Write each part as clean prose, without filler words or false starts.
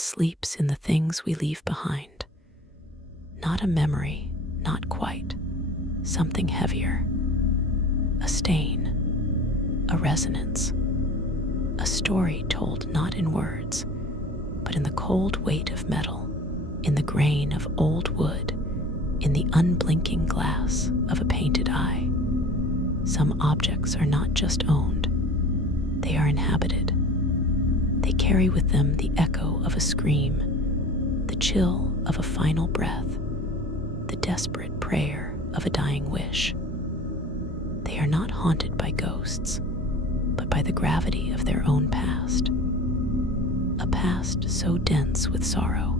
sleeps in the things we leave behind. Not a memory, not quite. Something heavier. A stain. A resonance. A story told not in words, but in the cold weight of metal, in the grain of old wood, in the unblinking glass of a painted eye. Some objects are not just owned, they are inhabited. They carry with them the echo of a scream, the chill of a final breath, the desperate prayer of a dying wish. They are not haunted by ghosts, but by the gravity of their own past. A past so dense with sorrow,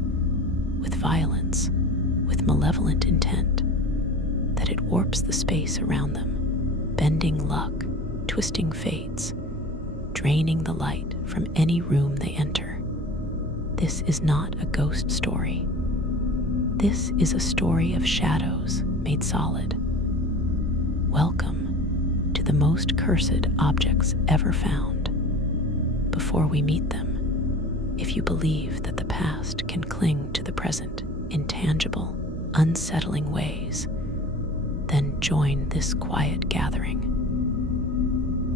with violence, with malevolent intent, that it warps the space around them, bending luck, twisting fates, draining the light from any room they enter. This is not a ghost story. This is a story of shadows made solid. Welcome to the most cursed objects ever found. Before we meet them, if you believe that the past can cling to the present in tangible, unsettling ways, then join this quiet gathering.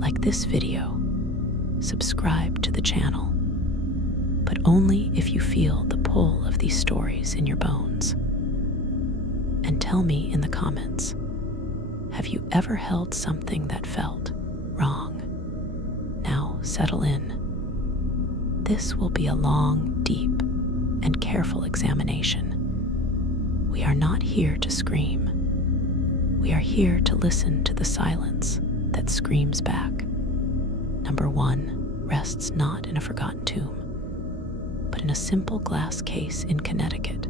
Like this video, subscribe to the channel, but only if you feel the pull of these stories in your bones. And tell me in the comments, have you ever held something that felt wrong? Now settle in. This will be a long, deep, and careful examination. We are not here to scream. We are here to listen to the silence that screams back. Number 1 rests not in a forgotten tomb, but in a simple glass case in Connecticut,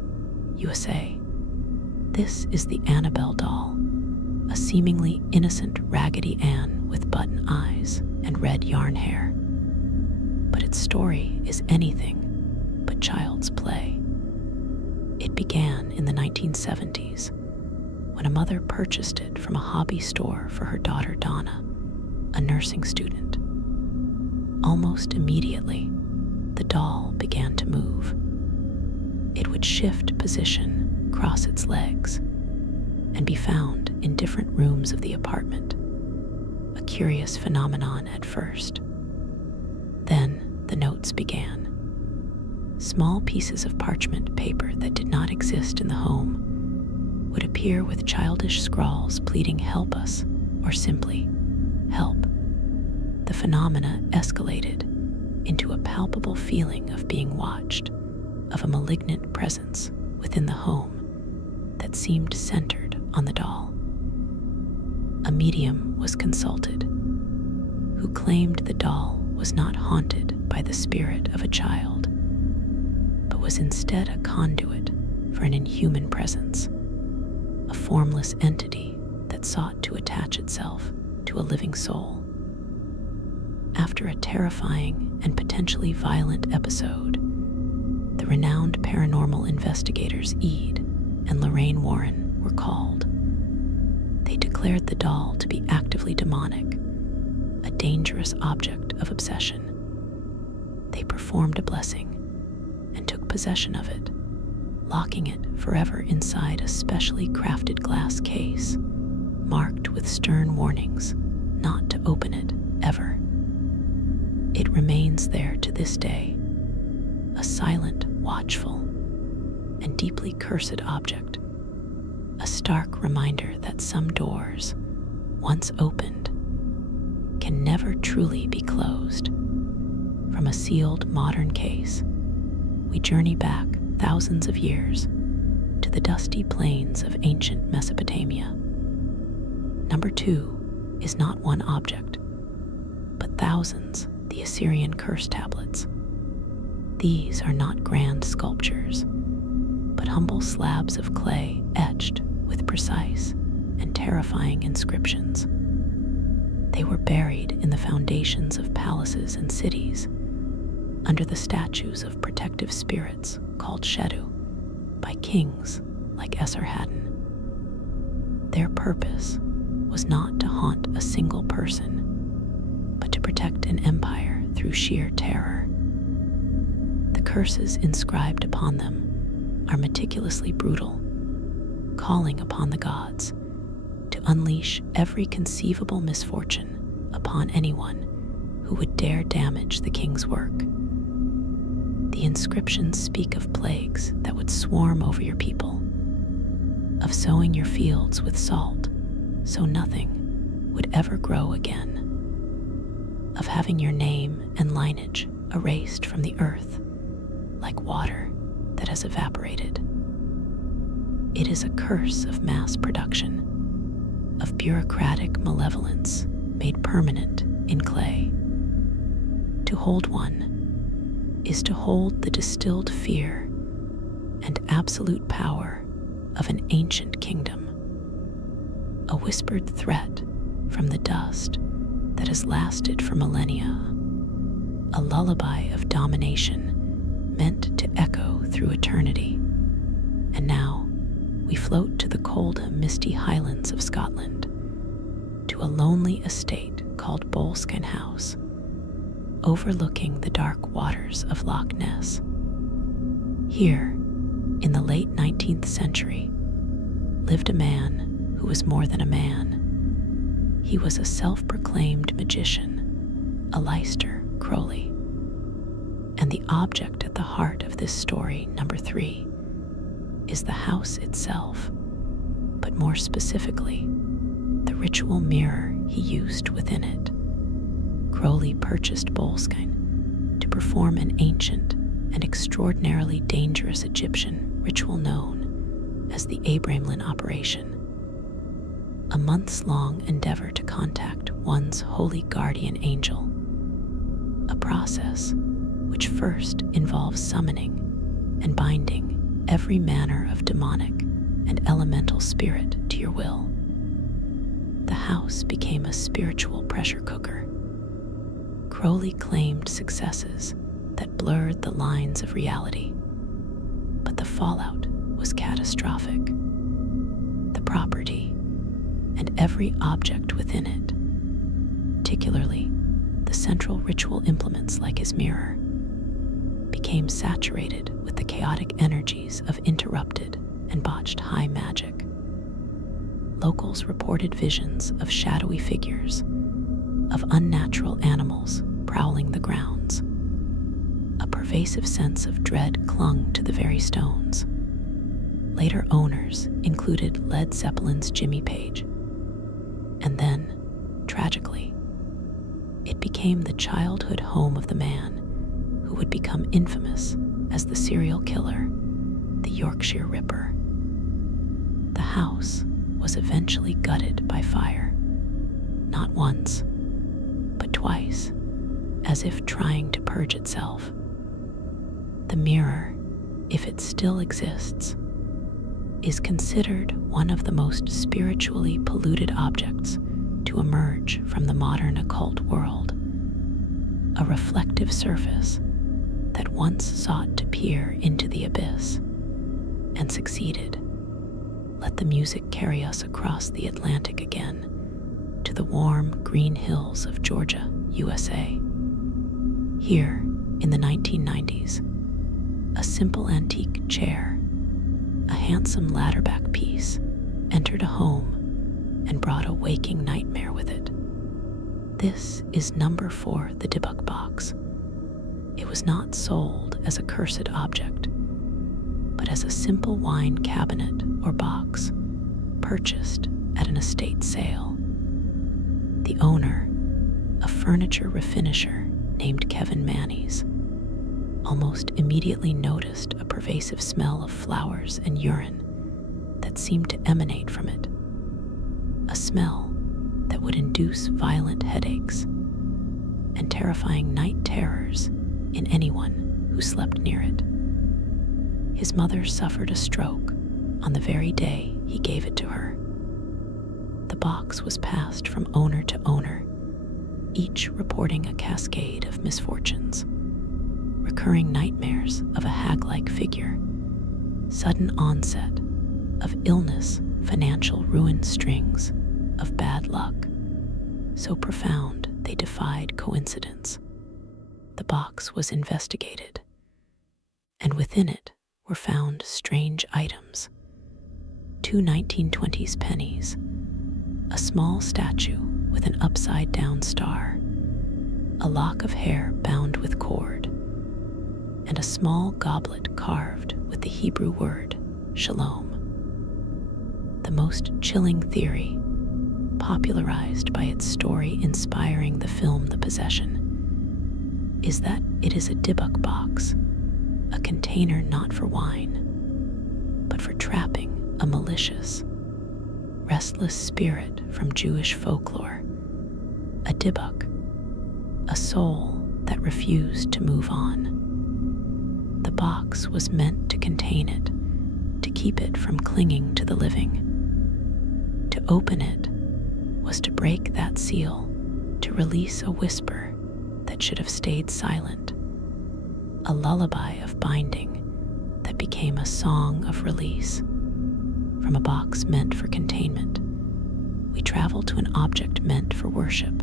USA. This is the Annabelle doll, a seemingly innocent Raggedy Ann with button eyes and red yarn hair. But its story is anything but child's play. It began in the 1970s when a mother purchased it from a hobby store for her daughter Donna, a nursing student. Almost immediately, the doll began to move. It would shift position, cross its legs, and be found in different rooms of the apartment, a curious phenomenon at first. Then the notes began. Small pieces of parchment paper that did not exist in the home would appear with childish scrawls pleading "help us" or simply "help." The phenomena escalated into a palpable feeling of being watched, of a malignant presence within the home that seemed centered on the doll. A medium was consulted, who claimed the doll was not haunted by the spirit of a child, but was instead a conduit for an inhuman presence, a formless entity that sought to attach itself to a living soul. After a terrifying and potentially violent episode, the renowned paranormal investigators Ede and Lorraine Warren were called. They declared the doll to be actively demonic, a dangerous object of obsession. They performed a blessing and took possession of it, locking it forever inside a specially crafted glass case, marked with stern warnings not to open it ever. It remains there to this day, a silent, watchful, and deeply cursed object, a stark reminder that some doors, once opened, can never truly be closed. From a sealed modern case, we journey back thousands of years to the dusty plains of ancient Mesopotamia. Number 2 is not one object, but thousands, the Assyrian curse tablets. These are not grand sculptures, but humble slabs of clay etched with precise and terrifying inscriptions. They were buried in the foundations of palaces and cities, under the statues of protective spirits called Shedu, by kings like Esarhaddon. Their purpose was not to haunt a single person, but to protect an empire through sheer terror. The curses inscribed upon them are meticulously brutal, calling upon the gods to unleash every conceivable misfortune upon anyone who would dare damage the king's work. The inscriptions speak of plagues that would swarm over your people, of sowing your fields with salt so nothing would ever grow again, of having your name and lineage erased from the earth like water that has evaporated. It is a curse of mass production, of bureaucratic malevolence made permanent in clay. To hold one is to hold the distilled fear and absolute power of an ancient kingdom, a whispered threat from the dust that has lasted for millennia, a lullaby of domination meant to echo through eternity. And now we float to the cold, misty highlands of Scotland, to a lonely estate called Boleskine House, overlooking the dark waters of Loch Ness. Here, in the late 19th century, lived a man who was more than a man. He was a self-proclaimed magician, a Leicester Crowley. And the object at the heart of this story, number 3, is the house itself, but more specifically, the ritual mirror he used within it. Crowley purchased Boleskine to perform an ancient and extraordinarily dangerous Egyptian ritual known as the Abramelin operation, a months-long endeavor to contact one's holy guardian angel, a process which first involves summoning and binding every manner of demonic and elemental spirit to your will. The house became a spiritual pressure cooker. Crowley claimed successes that blurred the lines of reality, but the fallout was catastrophic. The property and every object within it, particularly the central ritual implements like his mirror, became saturated with the chaotic energies of interrupted and botched high magic. Locals reported visions of shadowy figures, of unnatural animals prowling the grounds. A pervasive sense of dread clung to the very stones. Later owners included Led Zeppelin's Jimmy Page. And then, tragically, it became the childhood home of the man who would become infamous as the serial killer, the Yorkshire Ripper. The house was eventually gutted by fire, not once, but twice, as if trying to purge itself. The mirror, if it still exists, is considered one of the most spiritually polluted objects to emerge from the modern occult world, a reflective surface that once sought to peer into the abyss and succeeded. Let the music carry us across the Atlantic again to the warm green hills of Georgia, USA. Here, in the 1990s, a simple antique chair, a handsome ladderback piece, entered a home and brought a waking nightmare with it. This is number 4, the Dybbuk box. It was not sold as a cursed object, but as a simple wine cabinet or box purchased at an estate sale. The owner, a furniture refinisher named Kevin Mannies, almost immediately noticed a pervasive smell of flowers and urine that seemed to emanate from it, a smell that would induce violent headaches and terrifying night terrors in anyone who slept near it. His mother suffered a stroke on the very day he gave it to her. The box was passed from owner to owner, each reporting a cascade of misfortunes, recurring nightmares of a hag-like figure, sudden onset of illness, financial ruin, strings of bad luck, so profound they defied coincidence. The box was investigated, and within it were found strange items: two 1920s pennies, a small statue with an upside-down star, a lock of hair bound with cord, and a small goblet carved with the Hebrew word shalom. The most chilling theory, popularized by its story inspiring the film The Possession, is that it is a dybbuk box, a container not for wine, but for trapping a malicious, restless spirit from Jewish folklore. A dybbuk, a soul that refused to move on. The box was meant to contain it, to keep it from clinging to the living. To open it was to break that seal, to release a whisper that should have stayed silent, a lullaby of binding that became a song of release. From a box meant for containment, we travel to an object meant for worship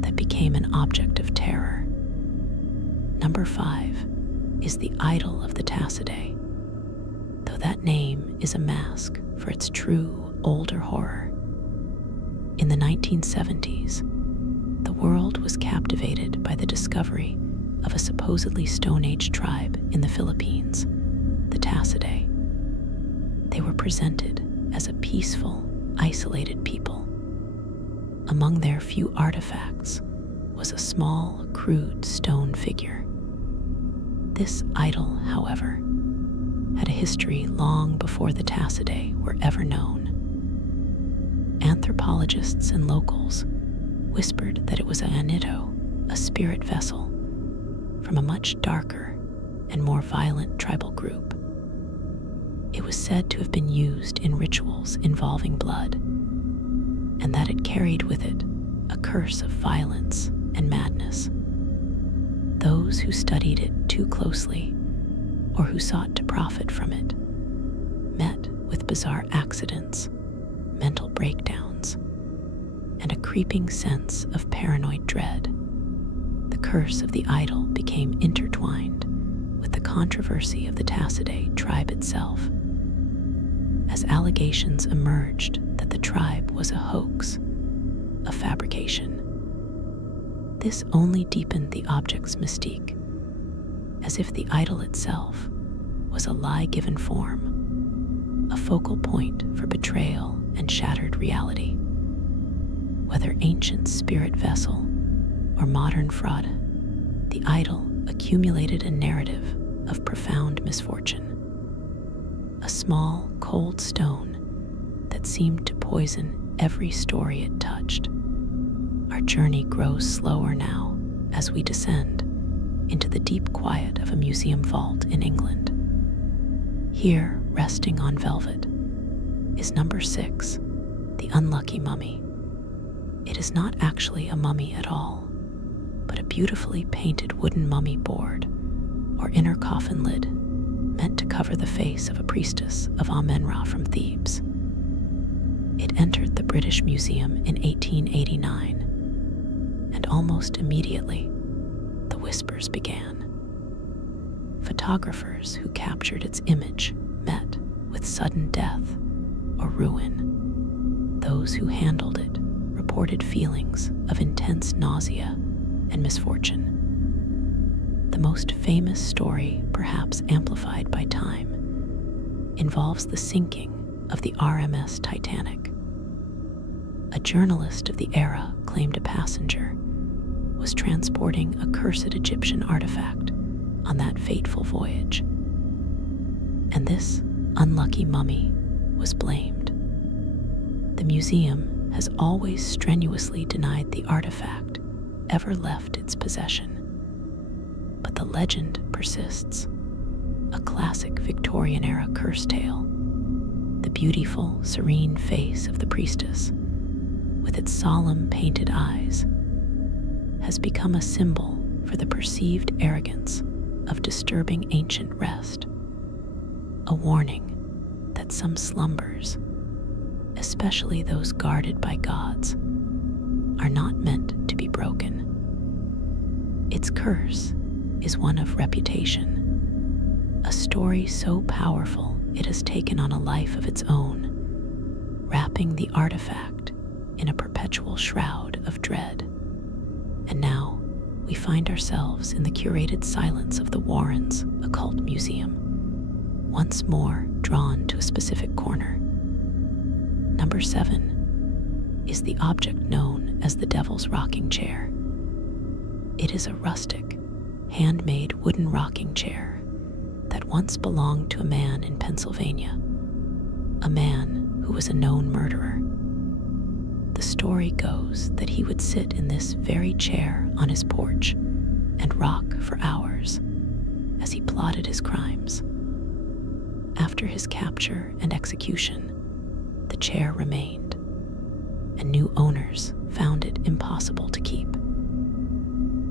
that became an object of terror. Number 5 is the idol of the Tassidae, though that name is a mask for its true older horror. In the 1970s, the world was captivated by the discovery of a supposedly Stone Age tribe in the Philippines, the Tassidae. They were presented as a peaceful, isolated people. Among their few artifacts was a small, crude stone figure. This idol, however, had a history long before the Tassidae were ever known. Anthropologists and locals whispered that it was a anito, a spirit vessel, from a much darker and more violent tribal group. It was said to have been used in rituals involving blood, and that it carried with it a curse of violence and madness. Those who studied it too closely, or who sought to profit from it, met with bizarre accidents, mental breakdowns, and a creeping sense of paranoid dread. The curse of the idol became intertwined with the controversy of the Tassidae tribe itself, as allegations emerged that the tribe was a hoax, a fabrication. This only deepened the object's mystique, as if the idol itself was a lie given form, a focal point for betrayal and shattered reality. Whether ancient spirit vessel or modern fraud, the idol accumulated a narrative of profound misfortune. A small, cold stone that seemed to poison every story it touched. Our journey grows slower now as we descend into the deep quiet of a museum vault in England. Here, resting on velvet, is number 6, the unlucky mummy. It is not actually a mummy at all, but a beautifully painted wooden mummy board or inner coffin lid meant to cover the face of a priestess of Amen-Ra from Thebes. It entered the British Museum in 1889, and almost immediately, the whispers began. Photographers who captured its image met with sudden death or ruin. Those who handled it reported feelings of intense nausea and misfortune. The most famous story, perhaps amplified by time, involves the sinking of the RMS Titanic. A journalist of the era claimed a passenger was transporting a cursed Egyptian artifact on that fateful voyage, and this unlucky mummy was blamed. The museum has always strenuously denied the artifact ever left its possession, but the legend persists, a classic Victorian-era curse tale. The beautiful, serene face of the priestess, with its solemn painted eyes, has become a symbol for the perceived arrogance of disturbing ancient rest, a warning that some slumbers, especially those guarded by gods, are not meant to be broken. Its curse is one of reputation, a story so powerful it has taken on a life of its own, wrapping the artifact in a perpetual shroud of dread. And now, we find ourselves in the curated silence of the Warrens' Occult Museum, once more drawn to a specific corner. Number 7 is the object known as the Devil's Rocking Chair. It is a rustic, handmade wooden rocking chair that once belonged to a man in Pennsylvania, a man who was a known murderer. The story goes that he would sit in this very chair on his porch and rock for hours as he plotted his crimes. After his capture and execution, the chair remained, and new owners found it impossible to keep.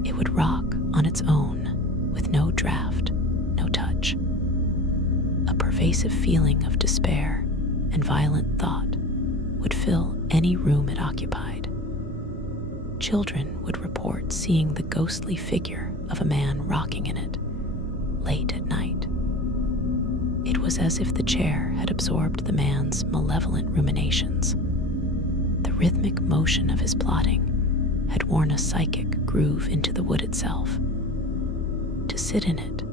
It would rock on its own with no draft, no touch. A pervasive feeling of despair and violent thought would fill any room it occupied. Children would report seeing the ghostly figure of a man rocking in it late at night. It was as if the chair had absorbed the man's malevolent ruminations. The rhythmic motion of his plotting had worn a psychic groove into the wood itself. To sit in it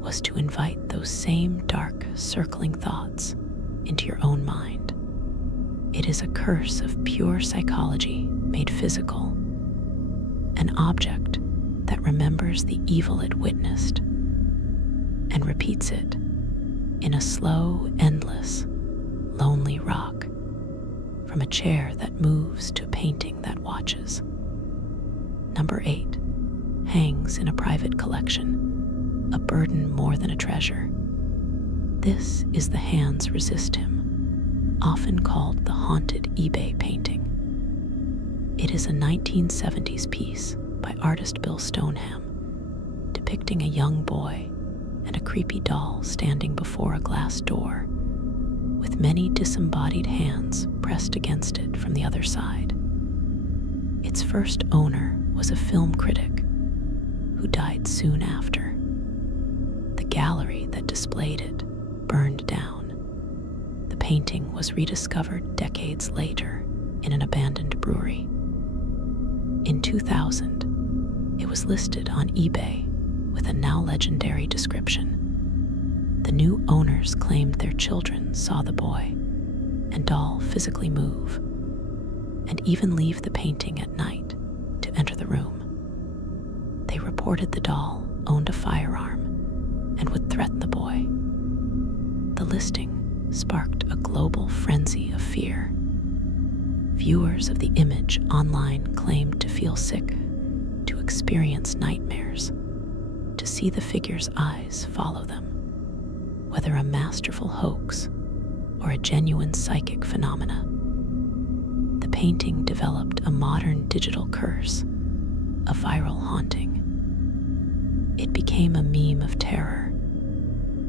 was to invite those same dark, circling thoughts into your own mind. It is a curse of pure psychology made physical, an object that remembers the evil it witnessed and repeats it in a slow, endless, lonely rock, from a chair that moves to a painting that watches. Number 8 hangs in a private collection, a burden more than a treasure. This is the Hands Resist Him, often called the haunted eBay painting. It is a 1970s piece by artist Bill Stoneham, depicting a young boy and a creepy doll standing before a glass door, with many disembodied hands pressed against it from the other side. Its first owner was a film critic who died soon after. The gallery that displayed it burned down. The painting was rediscovered decades later in an abandoned brewery. In 2000, it was listed on eBay with a now legendary description. The new owners claimed their children saw the boy and doll physically move, and even leave the painting at night to enter the room. They reported the doll owned a firearm and would threaten the boy. The listing sparked a global frenzy of fear. Viewers of the image online claimed to feel sick, to experience nightmares, to see the figure's eyes follow them. Whether a masterful hoax or a genuine psychic phenomena, the painting developed a modern digital curse, a viral haunting. It became a meme of terror,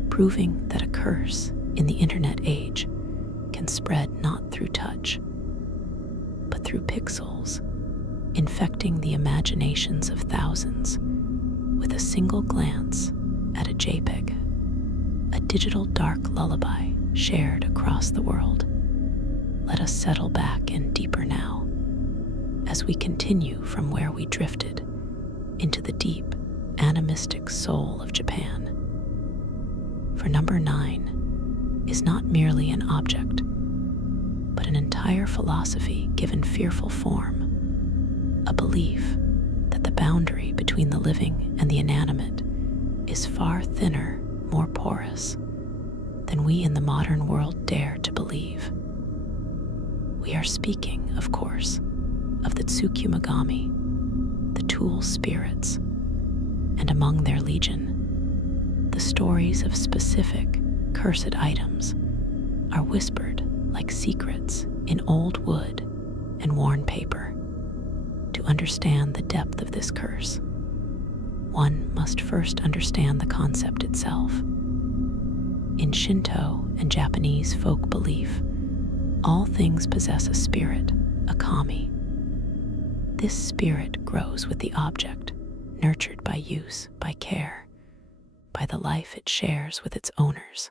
proving that a curse in the internet age can spread not through touch, but through pixels, infecting the imaginations of thousands with a single glance at a JPEG, a digital dark lullaby shared across the world. Let us settle back in deeper now, as we continue from where we drifted into the deep, animistic soul of Japan. For number 9 is not merely an object, but an entire philosophy given fearful form, a belief that the boundary between the living and the inanimate is far thinner, more porous, than we in the modern world dare to believe. We are speaking, of course, of the Tsukumogami, the tool spirits, and among their legion, the stories of specific, cursed items are whispered like secrets in old wood and worn paper. To understand the depth of this curse, one must first understand the concept itself. In Shinto and Japanese folk belief, all things possess a spirit, a kami. This spirit grows with the object, nurtured by use, by care, by by the life it shares with its owners.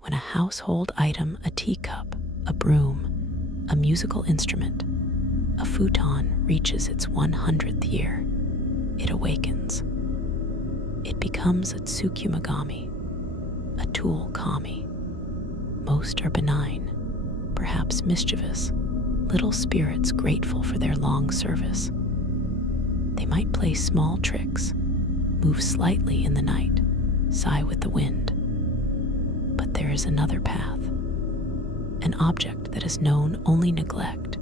When a household item, a teacup, a broom, a musical instrument, a futon reaches its 100th year, it awakens. It becomes a tsukumogami, a tool kami. Most are benign, perhaps mischievous, little spirits grateful for their long service. They might play small tricks, move slightly in the night, sigh with the wind. But there is another path, an object that has known only neglect,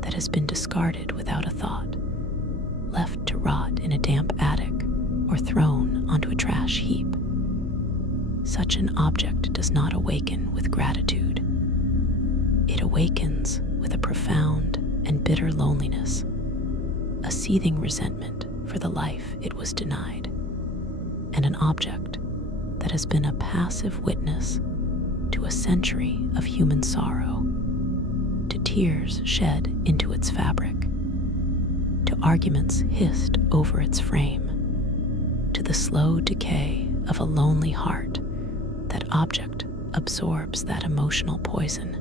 that has been discarded without a thought, left to rot in a damp attic or thrown onto a trash heap. Such an object does not awaken with gratitude. It awakens with a profound and bitter loneliness, a seething resentment for the life it was denied, and an object that has been a passive witness to a century of human sorrow, to tears shed into its fabric, to arguments hissed over its frame, to the slow decay of a lonely heart. That object absorbs that emotional poison.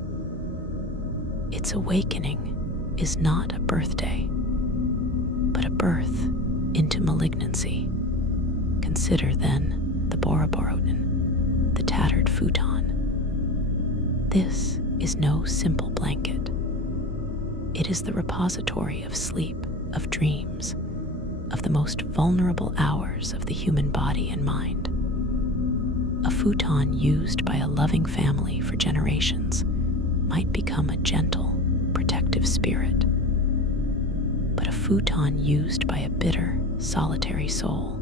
Its awakening is not a birthday, but a birth into malignancy. Consider then the Boroborotin, the tattered futon. This is no simple blanket. It is the repository of sleep, of dreams, of the most vulnerable hours of the human body and mind. A futon used by a loving family for generations might become a gentle, protective spirit. But a futon used by a bitter, solitary soul,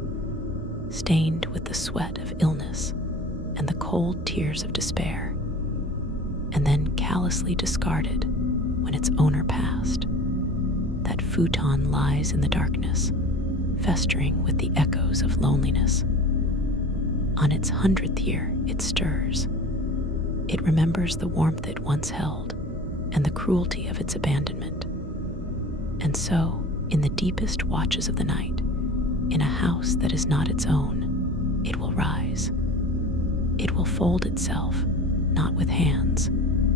stained with the sweat of illness and the cold tears of despair, and then callously discarded when its owner passed, that futon lies in the darkness, festering with the echoes of loneliness. On its 100th year, it stirs. It remembers the warmth it once held and the cruelty of its abandonment. And so, in the deepest watches of the night, in a house that is not its own, it will rise. It will fold itself, not with hands,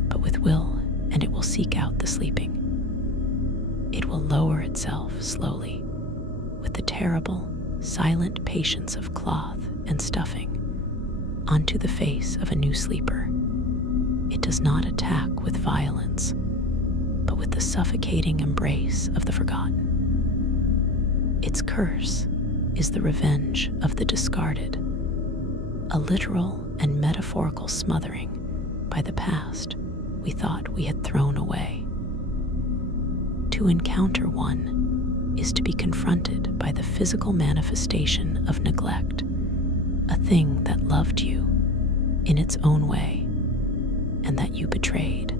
but with will, and it will seek out the sleeping. It will lower itself slowly, with the terrible, silent patience of cloth and stuffing, onto the face of a new sleeper. It does not attack with violence, but with the suffocating embrace of the forgotten. Its curse is the revenge of the discarded, a literal and metaphorical smothering by the past we thought we had thrown away. To encounter one is to be confronted by the physical manifestation of neglect, a thing that loved you in its own way and that you betrayed.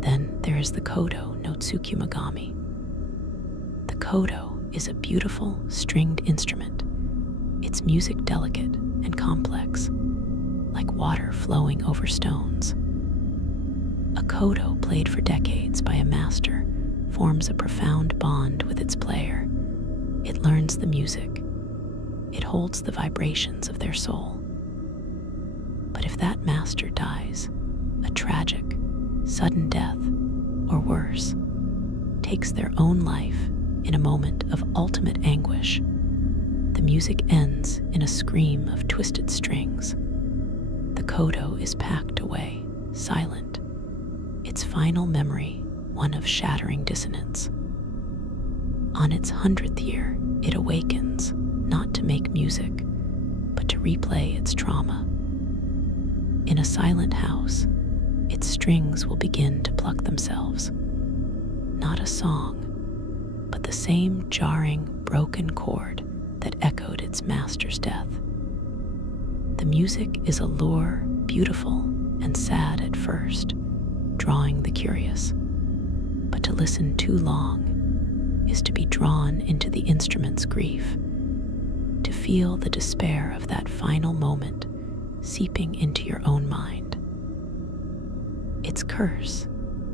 Then there is the kodo no tsukumogami. The kodo is a beautiful stringed instrument, its music delicate and complex, like water flowing over stones. A kodo played for decades by a master forms a profound bond with its player. It learns the music. It holds the vibrations of their soul. But if that master dies, a tragic, sudden death, or worse, takes their own life in a moment of ultimate anguish, the music ends in a scream of twisted strings. The kodo is packed away, silent, its final memory one of shattering dissonance. On its 100th year, it awakens, not to make music, but to replay its trauma. In a silent house, its strings will begin to pluck themselves. Not a song, but the same jarring, broken chord that echoed its master's death. The music is a lure, beautiful and sad at first, drawing the curious. But to listen too long is to be drawn into the instrument's grief, to feel the despair of that final moment seeping into your own mind. Its curse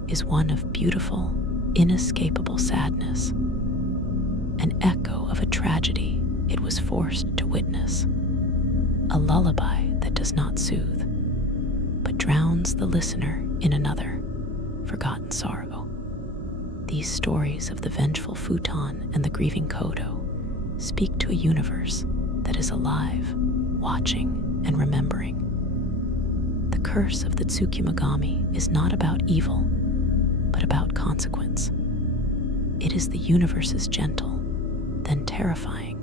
is one of beautiful, inescapable sadness, an echo of a tragedy it was forced to witness. a lullaby that does not soothe, but drowns the listener in another, forgotten sorrow. These stories of the vengeful futon and the grieving kodo speak to a universe that is alive, watching, and remembering. The curse of the Tsukimogami is not about evil, but about consequence. It is the universe's gentle, then terrifying,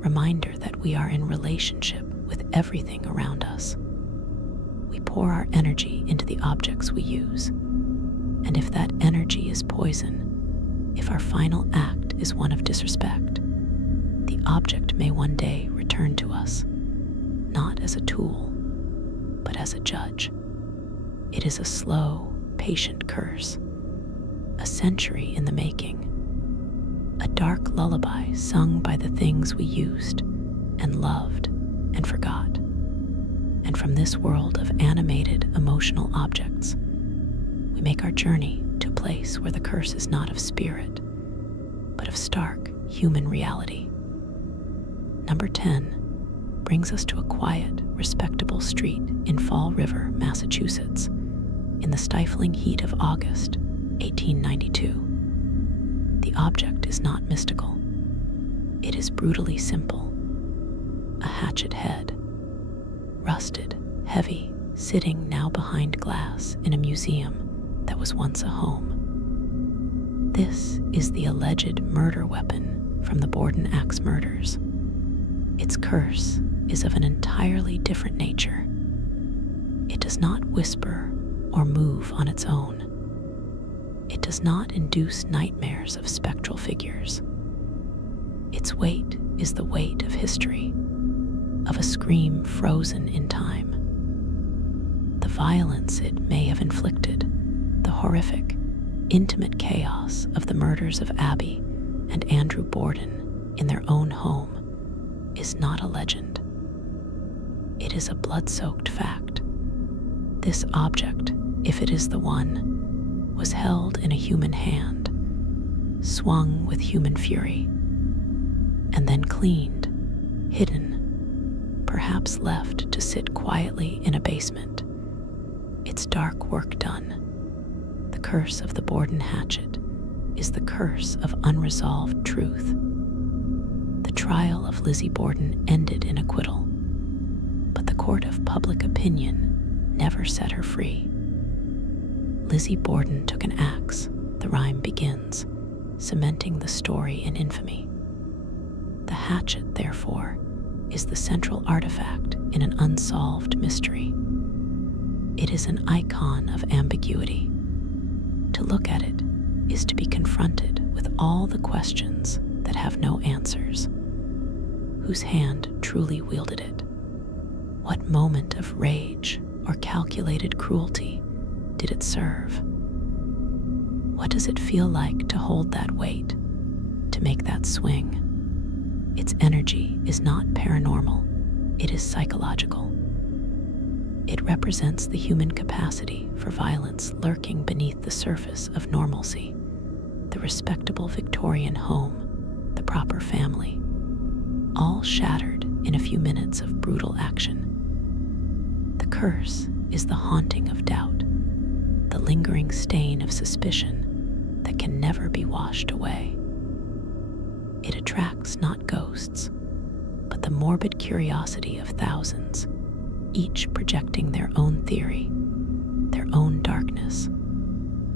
reminder that we are in relationship with everything around us. We pour our energy into the objects we use, and if that energy is poison, if our final act is one of disrespect, the object may one day return to us, not as a tool, but as a judge. It is a slow, patient curse, a century in the making, a dark lullaby sung by the things we used and loved and forgot. And from this world of animated, emotional objects, we make our journey to a place where the curse is not of spirit, but of stark human reality. Number 10 brings us to a quiet, respectable street in Fall River, Massachusetts, in the stifling heat of August 1892. The object is not mystical. It is brutally simple. A hatchet head, rusted, heavy, sitting now behind glass in a museum that was once a home. This is the alleged murder weapon from the Borden Axe murders. Its curse is of an entirely different nature. It does not whisper or move on its own. It does not induce nightmares of spectral figures. Its weight is the weight of history, of a scream frozen in time. The violence it may have inflicted, the horrific, intimate chaos of the murders of Abby and Andrew Borden in their own home, is not a legend. It is a blood-soaked fact. This object, if it is the one, was held in a human hand, swung with human fury, and then cleaned, hidden, perhaps left to sit quietly in a basement. Its dark work done. The curse of the Borden hatchet is the curse of unresolved truth. The trial of Lizzie Borden ended in acquittal, but the court of public opinion never set her free. Lizzie Borden took an axe, the rhyme begins, cementing the story in infamy. The hatchet, therefore, is the central artifact in an unsolved mystery. It is an icon of ambiguity. To look at it is to be confronted with all the questions that have no answers. Whose hand truly wielded it? What moment of rage or calculated cruelty did it serve? What does it feel like to hold that weight, to make that swing? Its energy is not paranormal, it is psychological. It represents the human capacity for violence lurking beneath the surface of normalcy, the respectable Victorian home, the proper family, all shattered in a few minutes of brutal action. The curse is the haunting of doubt, the lingering stain of suspicion that can never be washed away. It attracts not ghosts, but the morbid curiosity of thousands, each projecting their own theory, their own darkness,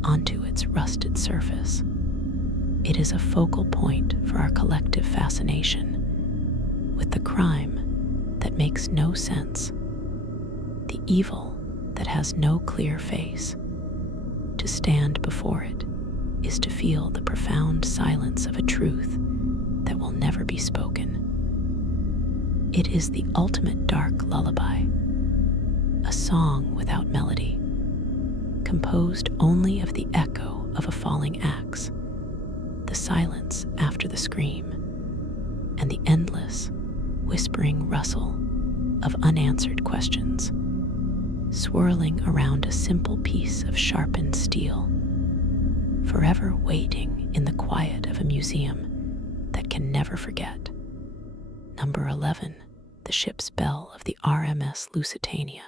onto its rusted surface. It is a focal point for our collective fascination with the crime that makes no sense, the evil that has no clear face. To stand before it is to feel the profound silence of a truth that will never be spoken. It is the ultimate dark lullaby, a song without melody, composed only of the echo of a falling axe, the silence after the scream, and the endless, whispering rustle of unanswered questions, swirling around a simple piece of sharpened steel, forever waiting in the quiet of a museum that can never forget. Number 11 the ship's bell of the RMS Lusitania.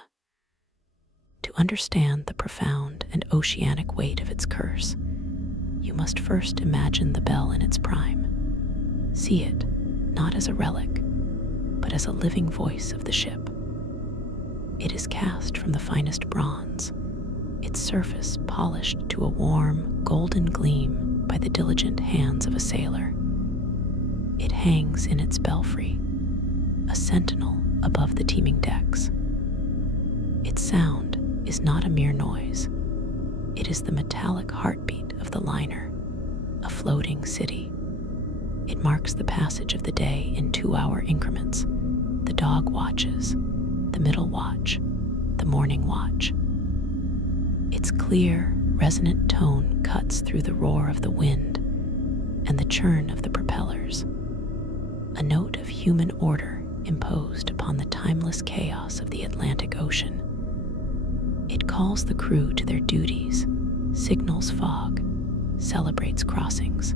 To understand the profound and oceanic weight of its curse, you must first imagine the bell in its prime. See it not as a relic, but as a living voice of the ship. It is cast from the finest bronze, its surface polished to a warm, golden gleam by the diligent hands of a sailor. It hangs in its belfry, a sentinel above the teeming decks. Its sound is not a mere noise. It is the metallic heartbeat of the liner, a floating city. It marks the passage of the day in 2-hour increments, the dog watches, the middle watch, the morning watch. Its clear, resonant tone cuts through the roar of the wind and the churn of the propellers, a note of human order imposed upon the timeless chaos of the Atlantic Ocean. It calls the crew to their duties, signals fog, celebrates crossings.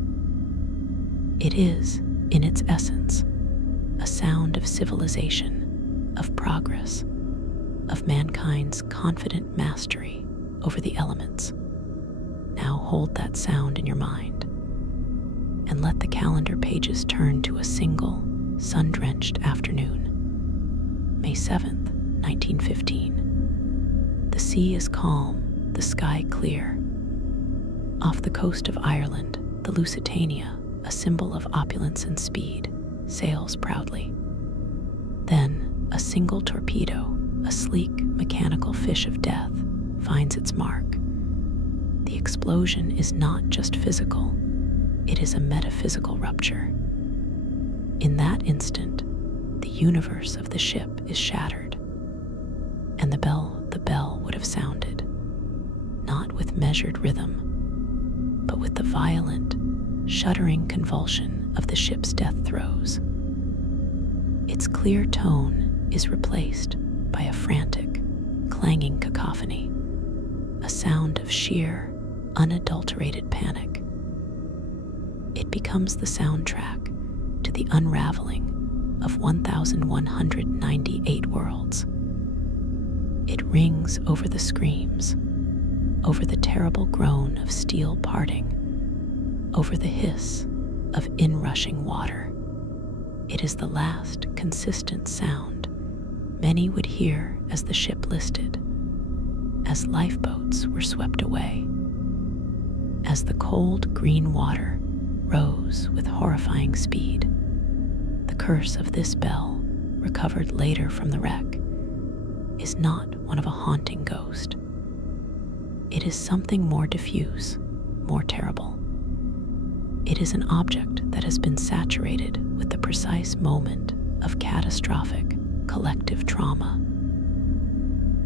It is, in its essence, a sound of civilization, of progress, of mankind's confident mastery over the elements. Now hold that sound in your mind and let the calendar pages turn to a single, sun-drenched afternoon. May 7th, 1915. The sea is calm, the sky clear. Off the coast of Ireland, the Lusitania, a symbol of opulence and speed, sails proudly. Then, a single torpedo, a sleek, mechanical fish of death, finds its mark. The explosion is not just physical, it is a metaphysical rupture. In that instant, the universe of the ship is shattered, and the bell would have sounded, not with measured rhythm, but with the violent, shuddering convulsion of the ship's death throes. Its clear tone is replaced by a frantic, clanging cacophony, a sound of sheer, unadulterated panic. It becomes the soundtrack to the unraveling of 1,198 worlds. It rings over the screams, over the terrible groan of steel parting, over the hiss of inrushing water. It is the last consistent sound many would hear as the ship listed, as lifeboats were swept away, as the cold green water rose with horrifying speed. The curse of this bell, recovered later from the wreck, is not one of a haunting ghost. It is something more diffuse, more terrible. It is an object that has been saturated with the precise moment of catastrophic collective trauma.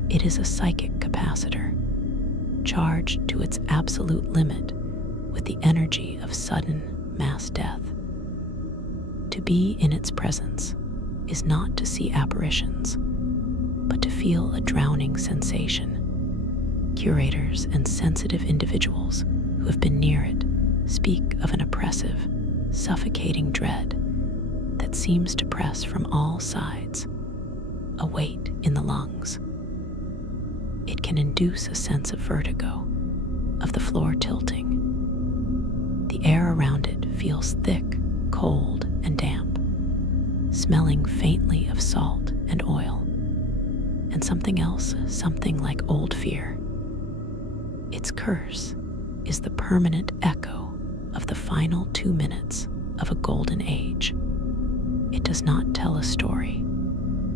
It is a psychic capacitor, charged to its absolute limit with the energy of sudden mass death. To be in its presence is not to see apparitions, but to feel a drowning sensation. Curators and sensitive individuals who have been near it speak of an oppressive, suffocating dread that seems to press from all sides, a weight in the lungs. It can induce a sense of vertigo, of the floor tilting. The air around it feels thick, cold, and damp, smelling faintly of salt and oil, and something else, something like old fear. Its curse is the permanent echo of the final 2 minutes of a golden age. It does not tell a story.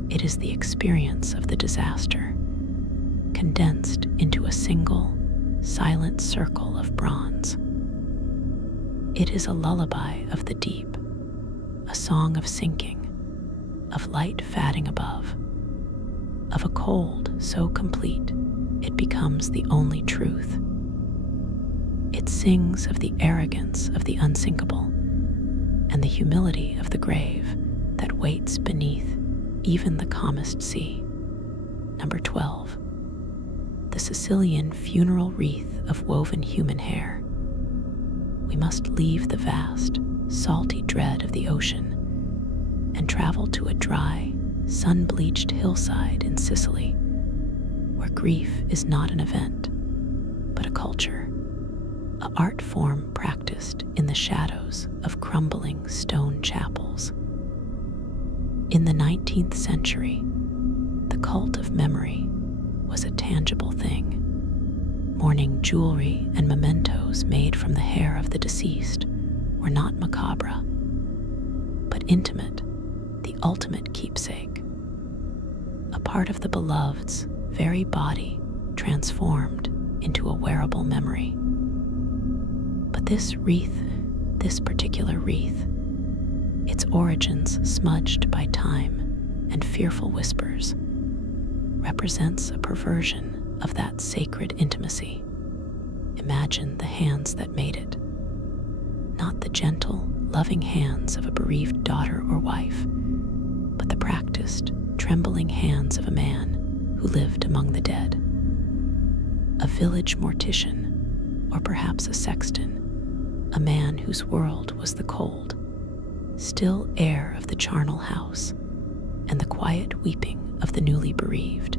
It is the experience of the disaster, condensed into a single, silent circle of bronze. It is a lullaby of the deep, a song of sinking, of light fatting above, of a cold so complete it becomes the only truth. It sings of the arrogance of the unsinkable and the humility of the grave that waits beneath even the calmest sea. Number 12. The Sicilian funeral wreath of woven human hair. We must leave the vast, salty dread of the ocean and travel to a dry, sun-bleached hillside in Sicily, where grief is not an event, but a culture, an art form practiced in the shadows of crumbling stone chapels. In the 19th century, the cult of memory was a tangible thing. Mourning jewelry and mementos made from the hair of the deceased were not macabre, but intimate, the ultimate keepsake, a part of the beloved's very body transformed into a wearable memory. But this particular wreath, its origins smudged by time and fearful whispers, represents a perversion of that sacred intimacy. Imagine the hands that made it, not the gentle, loving hands of a bereaved daughter or wife, but the practiced, trembling hands of a man who lived among the dead. A village mortician, or perhaps a sexton, a man whose world was the cold, still air of the charnel house and the quiet weeping of the newly bereaved.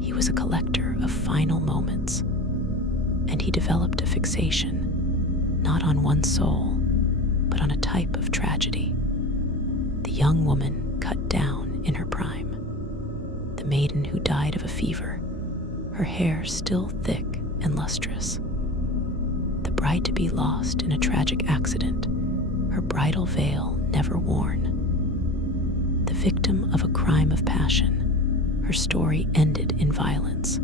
He was a collector of final moments, and he developed a fixation not on one soul, but on a type of tragedy. The young woman cut down in her prime, the maiden who died of a fever, her hair still thick and lustrous, the bride to be lost in a tragic accident, her bridal veil never worn, the victim of a crime of passion, her story ended in violence.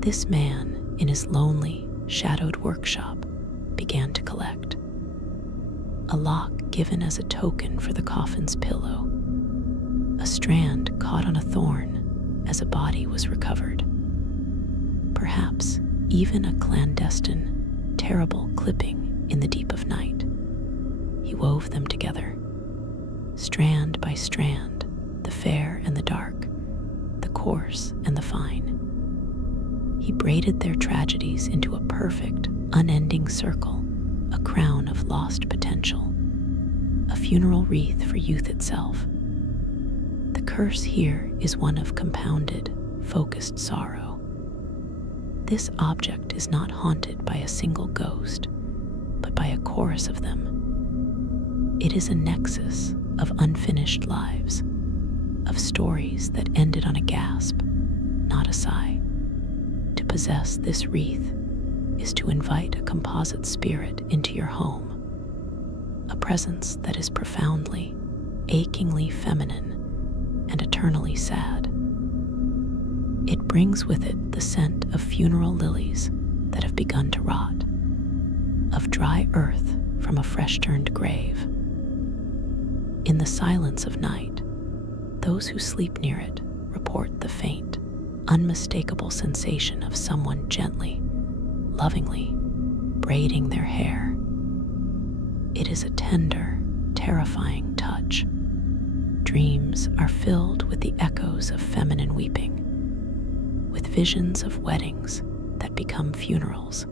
This man, in his lonely, shadowed workshop, began to collect. A lock given as a token for the coffin's pillow, a strand caught on a thorn as a body was recovered, perhaps even a clandestine, terrible clipping in the deep of night. He wove them together, strand by strand, the fair and the dark, the coarse and the fine. He braided their tragedies into a perfect, unending circle, a crown of lost potential, a funeral wreath for youth itself. The curse here is one of compounded, focused sorrow. This object is not haunted by a single ghost, but by a chorus of them. It is a nexus of unfinished lives, of stories that ended on a gasp, not a sigh. To possess this wreath is to invite a composite spirit into your home, a presence that is profoundly, achingly feminine and eternally sad. It brings with it the scent of funeral lilies that have begun to rot, of dry earth from a fresh-turned grave. In the silence of night, those who sleep near it report the faint, unmistakable sensation of someone gently, lovingly braiding their hair. It is a tender, terrifying touch. Dreams are filled with the echoes of feminine weeping, with visions of weddings that become funerals,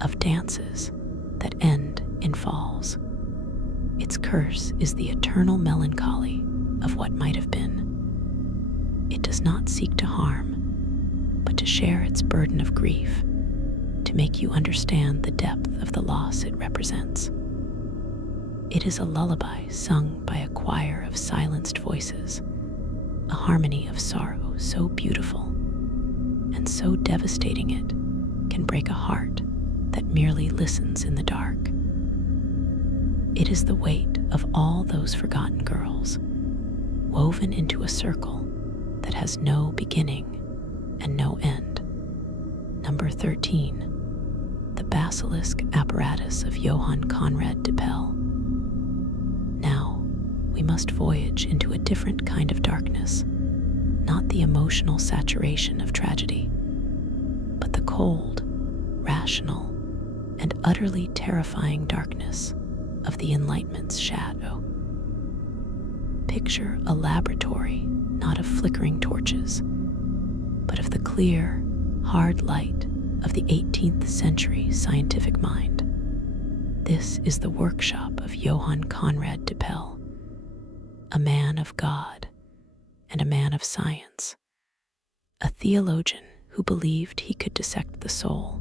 of dances that end in falls. Its curse is the eternal melancholy of what might have been. It does not seek to harm, but to share its burden of grief, to make you understand the depth of the loss it represents. It is a lullaby sung by a choir of silenced voices, a harmony of sorrow so beautiful and so devastating it can break a heart that merely listens in the dark. It is the weight of all those forgotten girls, woven into a circle that has no beginning and no end. Number 13, the basilisk apparatus of Johann Conrad de Pell. Now, we must voyage into a different kind of darkness, not the emotional saturation of tragedy, but the cold, rational, and utterly terrifying darkness of the Enlightenment's shadow. Picture a laboratory not of flickering torches, but of the clear, hard light of the 18th century scientific mind. This is the workshop of Johann Conrad de Pell, a man of God and a man of science, a theologian who believed he could dissect the soul,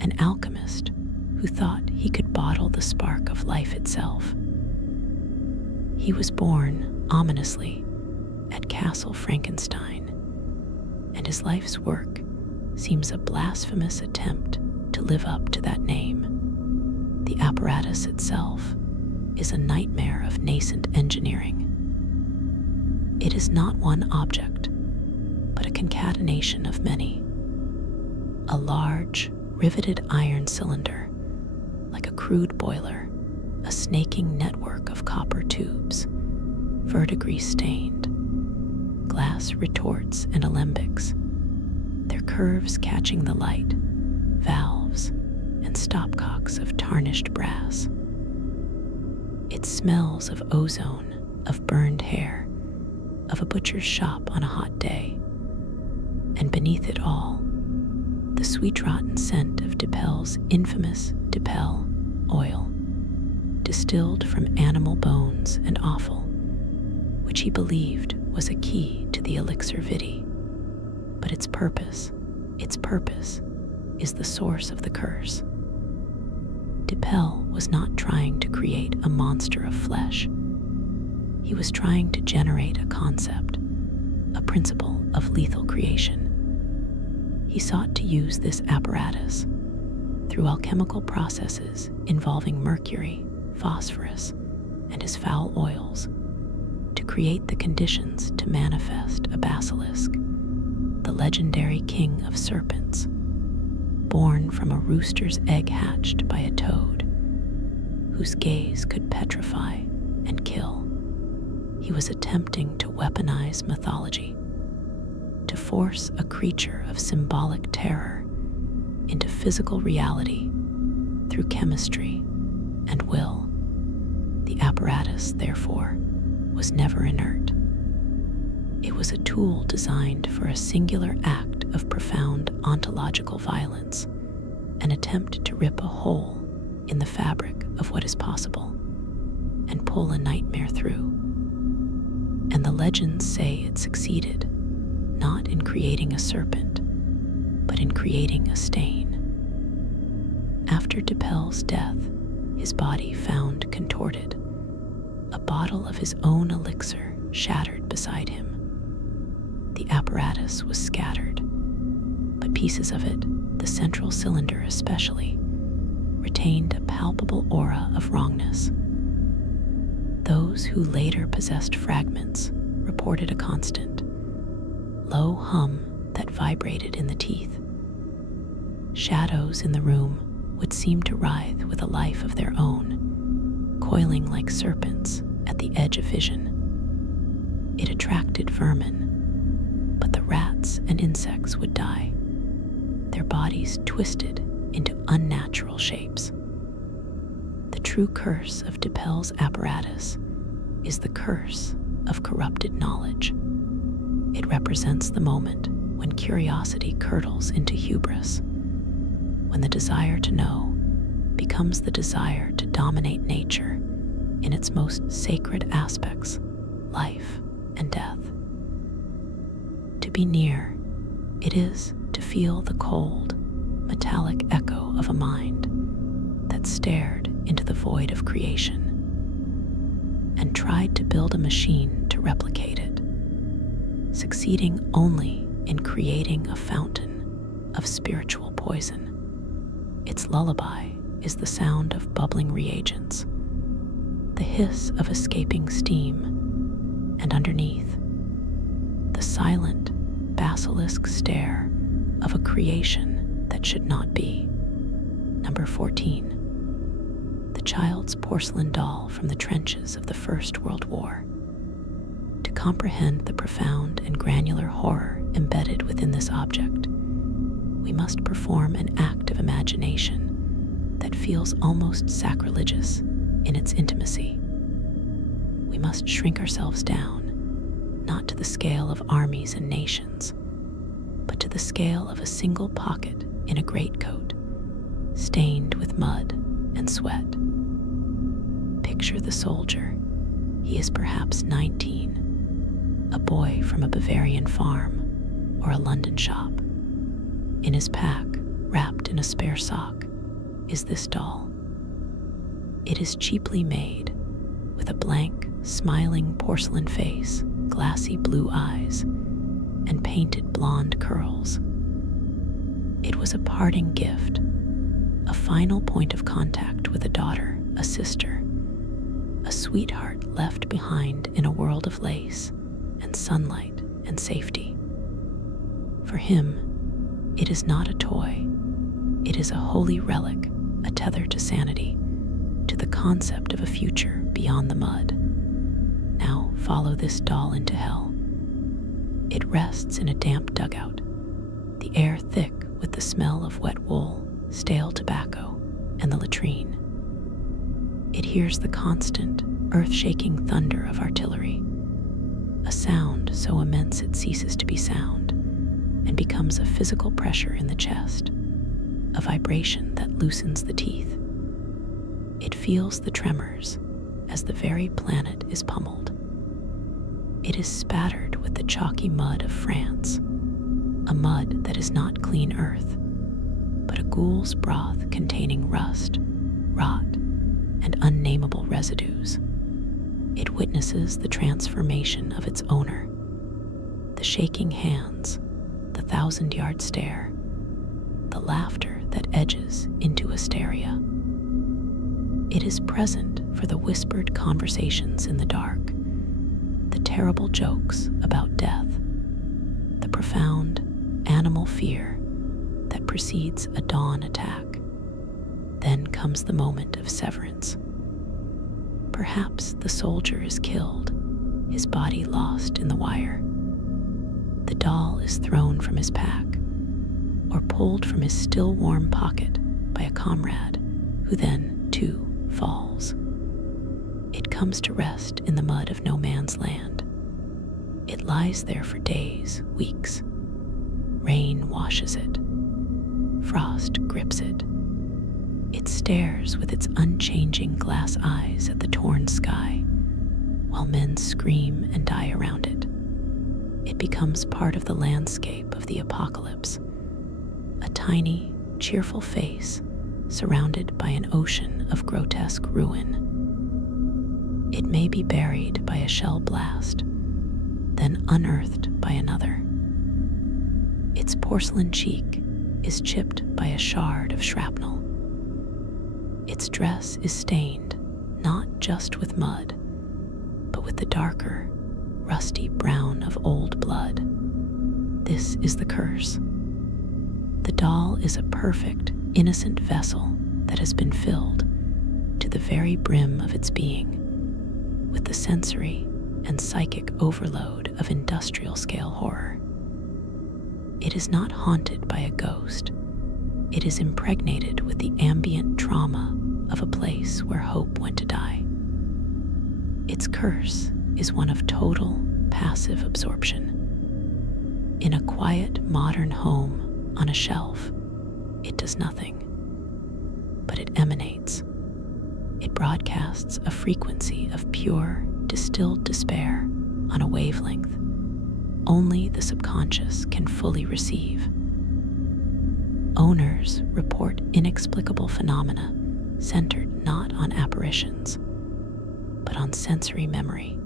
an alchemist who thought he could bottle the spark of life itself. He was born, ominously, at Castle Frankenstein, and his life's work seems a blasphemous attempt to live up to that name. The apparatus itself is a nightmare of nascent engineering. It is not one object, but a concatenation of many. A large, riveted iron cylinder, like a crude boiler, a snaking network of copper tubes, verdigris stained, glass retorts and alembics, their curves catching the light, valves, and stopcocks of tarnished brass. It smells of ozone, of burned hair, of a butcher's shop on a hot day, and beneath it all, the sweet-rotten scent of DePel's infamous DePel oil, distilled from animal bones and offal, which he believed was a key to the elixir vitae. But its purpose is the source of the curse. DePel was not trying to create a monster of flesh. He was trying to generate a concept, a principle of lethal creation. He sought to use this apparatus through alchemical processes involving mercury, phosphorus, and his foul oils to create the conditions to manifest a basilisk, the legendary king of serpents, born from a rooster's egg hatched by a toad, whose gaze could petrify and kill. He was attempting to weaponize mythology, to force a creature of symbolic terror into physical reality through chemistry and will. The apparatus, therefore, was never inert. It was a tool designed for a singular act of profound ontological violence, an attempt to rip a hole in the fabric of what is possible and pull a nightmare through. And the legends say it succeeded, not in creating a serpent, but in creating a stain. After DePel's death, his body found contorted, a bottle of his own elixir shattered beside him. The apparatus was scattered, but pieces of it, the central cylinder especially, retained a palpable aura of wrongness. Those who later possessed fragments reported a constant, low hum that vibrated in the teeth. Shadows in the room would seem to writhe with a life of their own, coiling like serpents at the edge of vision. It attracted vermin, but the rats and insects would die, their bodies twisted into unnatural shapes. The true curse of DePel's apparatus is the curse of corrupted knowledge. It represents the moment when curiosity curdles into hubris, when the desire to know becomes the desire to dominate nature in its most sacred aspects, life and death. To be near, it is to feel the cold, metallic echo of a mind that stared into the void of creation and tried to build a machine to replicate it, succeeding only in creating a fountain of spiritual poison. Its lullaby is the sound of bubbling reagents, the hiss of escaping steam, and underneath, the silent basilisk stare of a creation that should not be. Number 14. The child's porcelain doll from the trenches of the First World War. To comprehend the profound and granular horror embedded within this object, we must perform an act of imagination that feels almost sacrilegious in its intimacy. We must shrink ourselves down, not to the scale of armies and nations, but to the scale of a single pocket in a greatcoat, stained with mud and sweat. Picture the soldier. He is perhaps 19, a boy from a Bavarian farm or a London shop. In his pack, wrapped in a spare sock, is this doll. It is cheaply made, with a blank, smiling porcelain face, glassy blue eyes, and painted blonde curls. It was a parting gift, a final point of contact with a daughter, a sister, a sweetheart left behind in a world of lace and sunlight and safety. For him, it is not a toy. It is a holy relic, a tether to sanity, to the concept of a future beyond the mud. Now follow this doll into hell. It rests in a damp dugout, the air thick with the smell of wet wool, stale tobacco, and the latrine. It hears the constant, earth-shaking thunder of artillery, a sound so immense it ceases to be sound and becomes a physical pressure in the chest, a vibration that loosens the teeth. It feels the tremors as the very planet is pummeled. It is spattered with the chalky mud of France, a mud that is not clean earth, but a ghoul's broth containing rust, rot, and unnameable residues. It witnesses the transformation of its owner, the shaking hands, the 1,000-yard stare, the laughter that edges into hysteria. It is present for the whispered conversations in the dark, the terrible jokes about death, the profound animal fear that precedes a dawn attack. Then comes the moment of severance. Perhaps the soldier is killed, his body lost in the wire. The doll is thrown from his pack, or pulled from his still warm pocket by a comrade, who then, too, falls. It comes to rest in the mud of no man's land. It lies there for days, weeks. Rain washes it. Frost grips it. It stares with its unchanging glass eyes at the torn sky, while men scream and die around it. It becomes part of the landscape of the apocalypse, a tiny, cheerful face surrounded by an ocean of grotesque ruin. It may be buried by a shell blast, then unearthed by another. Its porcelain cheek is chipped by a shard of shrapnel. Its dress is stained not just with mud, but with the darker, rusty brown of old blood. This is the curse. The doll is a perfect, innocent vessel that has been filled to the very brim of its being with the sensory and psychic overload of industrial-scale horror. It is not haunted by a ghost. It is impregnated with the ambient trauma of a place where hope went to die. Its curse is one of total, passive absorption. In a quiet, modern home on a shelf, it does nothing, but it emanates. It broadcasts a frequency of pure, distilled despair on a wavelength only the subconscious can fully receive. Owners report inexplicable phenomena centered not on apparitions, but on sensory memory.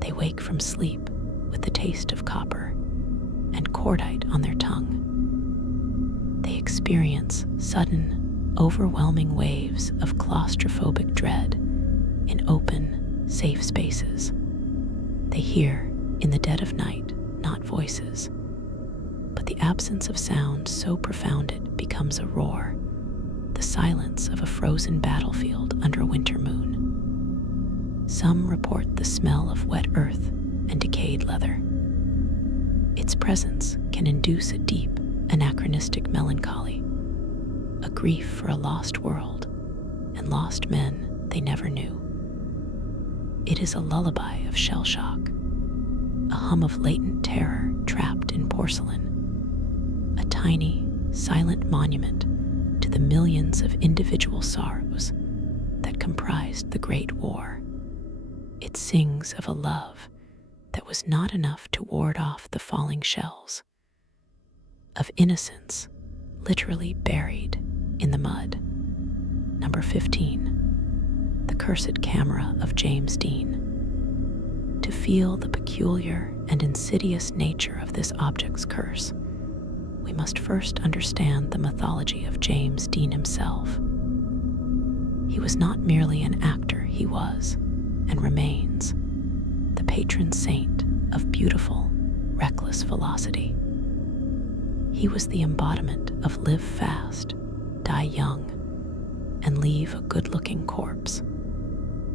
They wake from sleep with the taste of copper and cordite on their tongue. They experience sudden, overwhelming waves of claustrophobic dread in open, safe spaces. They hear, in the dead of night, not voices, but the absence of sound so profound it becomes a roar, the silence of a frozen battlefield under a winter moon. Some report the smell of wet earth and decayed leather. Its presence can induce a deep, anachronistic melancholy, a grief for a lost world and lost men they never knew. It is a lullaby of shell shock, a hum of latent terror trapped in porcelain, a tiny, silent monument to the millions of individual sorrows that comprised the Great War. It sings of a love that was not enough to ward off the falling shells, of innocence literally buried in the mud. Number 15, The Cursed Camera of James Dean. To feel the peculiar and insidious nature of this object's curse, we must first understand the mythology of James Dean himself. He was not merely an actor, he was, and remains, the patron saint of beautiful, reckless velocity. He was the embodiment of live fast, die young, and leave a good-looking corpse.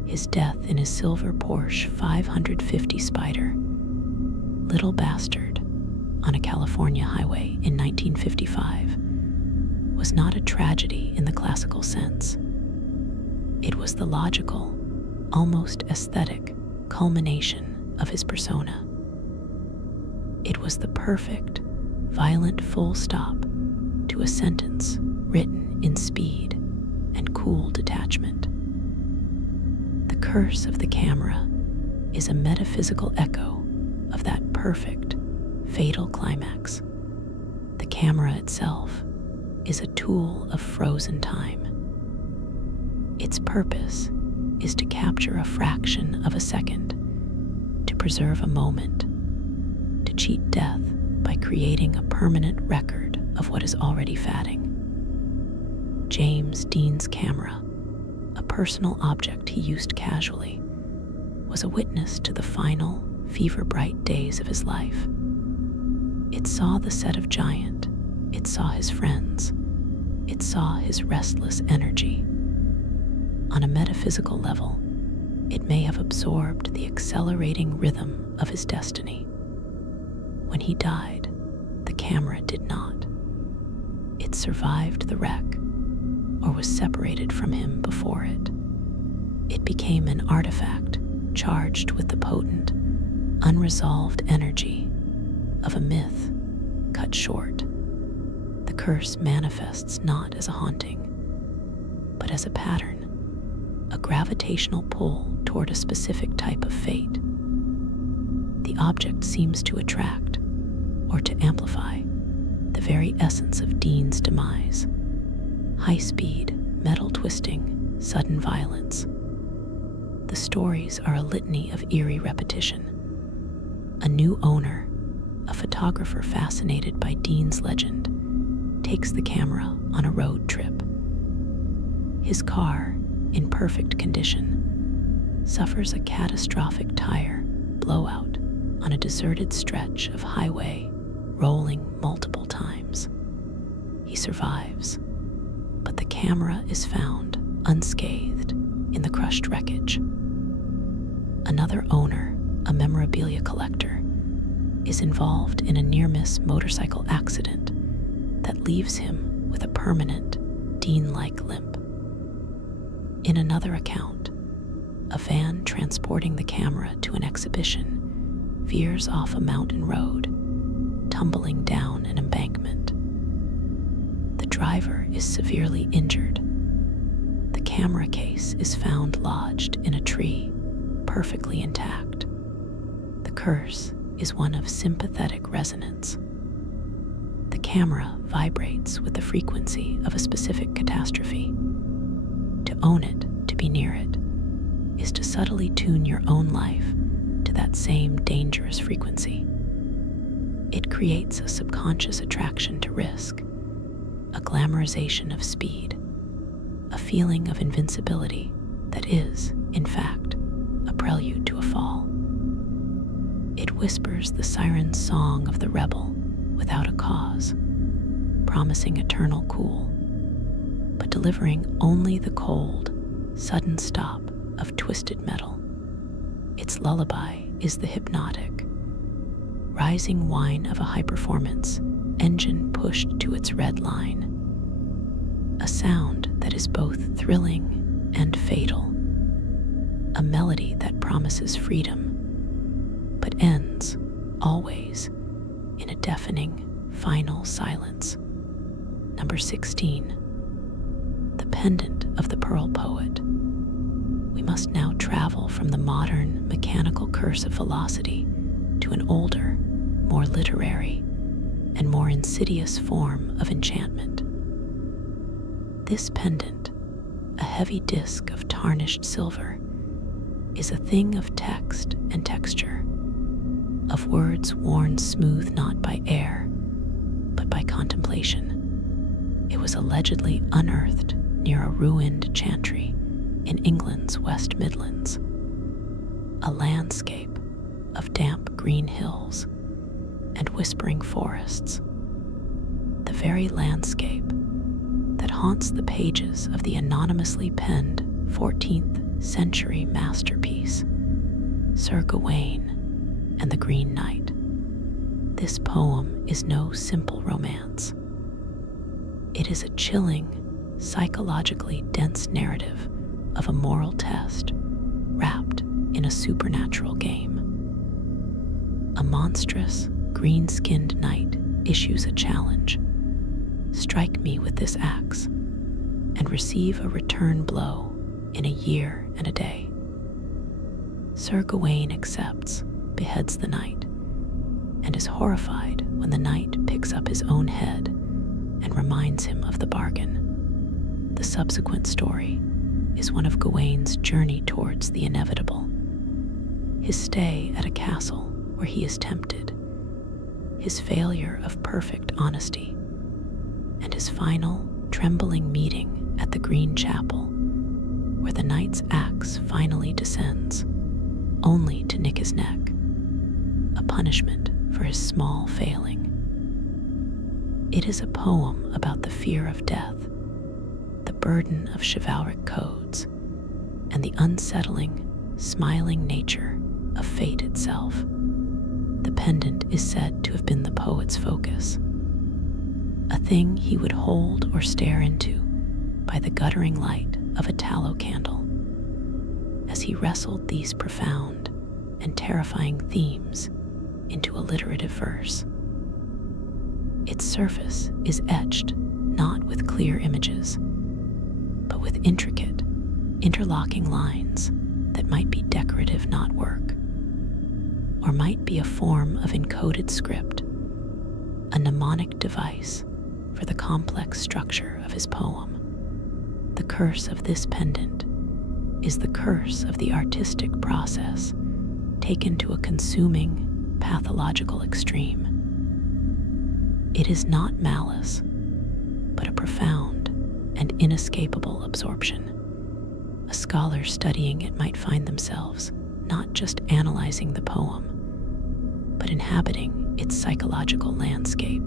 His death in his silver Porsche 550 Spider, Little Bastard, on a California highway in 1955, was not a tragedy in the classical sense. It was the logical, almost aesthetic culmination of his persona. It was the perfect, violent full stop to a sentence written in speed and cool detachment. The curse of the camera is a metaphysical echo of that perfect, fatal climax. The camera itself is a tool of frozen time. Its purpose is to capture a fraction of a second, to preserve a moment, to cheat death by creating a permanent record of what is already fading. James Dean's camera, a personal object he used casually, was a witness to the final, fever-bright days of his life. It saw the set of Giant, it saw his friends, it saw his restless energy. On a metaphysical level, it may have absorbed the accelerating rhythm of his destiny. When he died, the camera did not. It survived the wreck, or was separated from him before it. It became an artifact charged with the potent, unresolved energy of a myth cut short. The curse manifests not as a haunting, but as a pattern, a gravitational pull toward a specific type of fate. The object seems to attract, or to amplify, the very essence of Dean's demise. High speed, metal twisting, sudden violence. The stories are a litany of eerie repetition. A new owner, a photographer fascinated by Dean's legend, takes the camera on a road trip. His car, in perfect condition, suffers a catastrophic tire blowout on a deserted stretch of highway, rolling multiple times. He survives, but the camera is found unscathed in the crushed wreckage. Another owner, a memorabilia collector, is involved in a near-miss motorcycle accident that leaves him with a permanent, Dean-like limp. In another account, a van transporting the camera to an exhibition veers off a mountain road, tumbling down an embankment. The driver is severely injured. The camera case is found lodged in a tree, perfectly intact. The curse is one of sympathetic resonance. The camera vibrates with the frequency of a specific catastrophe. To own it, to be near it, is to subtly tune your own life to that same dangerous frequency. It creates a subconscious attraction to risk, a glamorization of speed, a feeling of invincibility that is, in fact, a prelude to a fall. It whispers the siren song of the rebel without a cause, promising eternal cool, but delivering only the cold, sudden stop of twisted metal. Its lullaby is the hypnotic, rising whine of a high-performance engine pushed to its red line. A sound that is both thrilling and fatal. A melody that promises freedom, but ends, always, in a deafening, final silence. Number 16. The Pendant of the Pearl Poet. We must now travel from the modern mechanical curse of velocity to an older, more literary, and more insidious form of enchantment. This pendant, a heavy disc of tarnished silver, is a thing of text and texture, of words worn smooth not by air, but by contemplation. It was allegedly unearthed near a ruined chantry in England's West Midlands, a landscape of damp green hills and whispering forests, the very landscape that haunts the pages of the anonymously penned 14th century masterpiece, Sir Gawain and the Green Knight. This poem is no simple romance. It is a chilling, psychologically dense narrative of a moral test wrapped in a supernatural game. A monstrous, green-skinned knight issues a challenge. Strike me with this axe, and receive a return blow in a year and a day. Sir Gawain accepts, beheads the knight, and is horrified when the knight picks up his own head and reminds him of the bargain. The subsequent story is one of Gawain's journey towards the inevitable, his stay at a castle where he is tempted, his failure of perfect honesty, and his final, trembling meeting at the Green Chapel, where the knight's axe finally descends, only to nick his neck, a punishment for his small failing. It is a poem about the fear of death, the burden of chivalric codes, and the unsettling, smiling nature of fate itself. The pendant is said to have been the poet's focus, a thing he would hold or stare into by the guttering light of a tallow candle, as he wrestled these profound and terrifying themes into alliterative verse. Its surface is etched not with clear images, but with intricate, interlocking lines that might be decorative, not work, or might be a form of encoded script, a mnemonic device for the complex structure of his poem. The curse of this pendant is the curse of the artistic process taken to a consuming, pathological extreme. It is not malice, but a profound and inescapable absorption. A scholar studying it might find themselves not just analyzing the poem, but inhabiting its psychological landscape.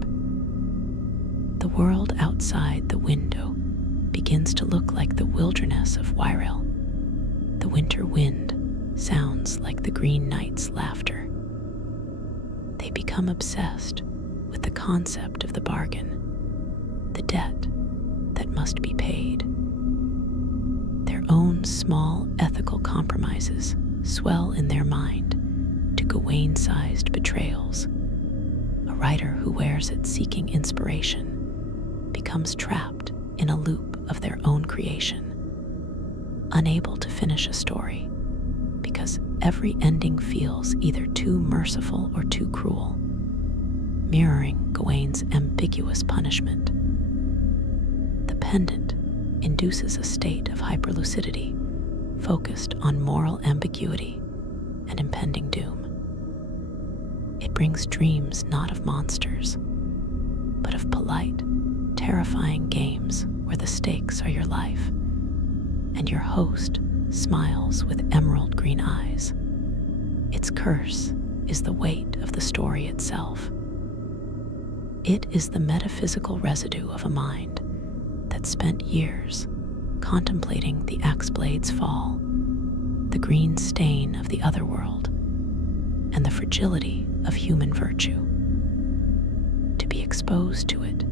The world outside the window begins to look like the wilderness of Wyrel. The winter wind sounds like the Green Knight's laughter. They become obsessed with the concept of the bargain, the debt that must be paid. Their own small ethical compromises swell in their mind to Gawain-sized betrayals. A writer who wears it seeking inspiration becomes trapped in a loop of their own creation, unable to finish a story because every ending feels either too merciful or too cruel, mirroring Gawain's ambiguous punishment. The pendant induces a state of hyperlucidity focused on moral ambiguity and impending doom. It brings dreams not of monsters, but of polite, terrifying games where the stakes are your life, and your host smiles with emerald green eyes. Its curse is the weight of the story itself. It is the metaphysical residue of a mind that spent years contemplating the axe blade's fall, the green stain of the otherworld, and the fragility of human virtue. To be exposed to it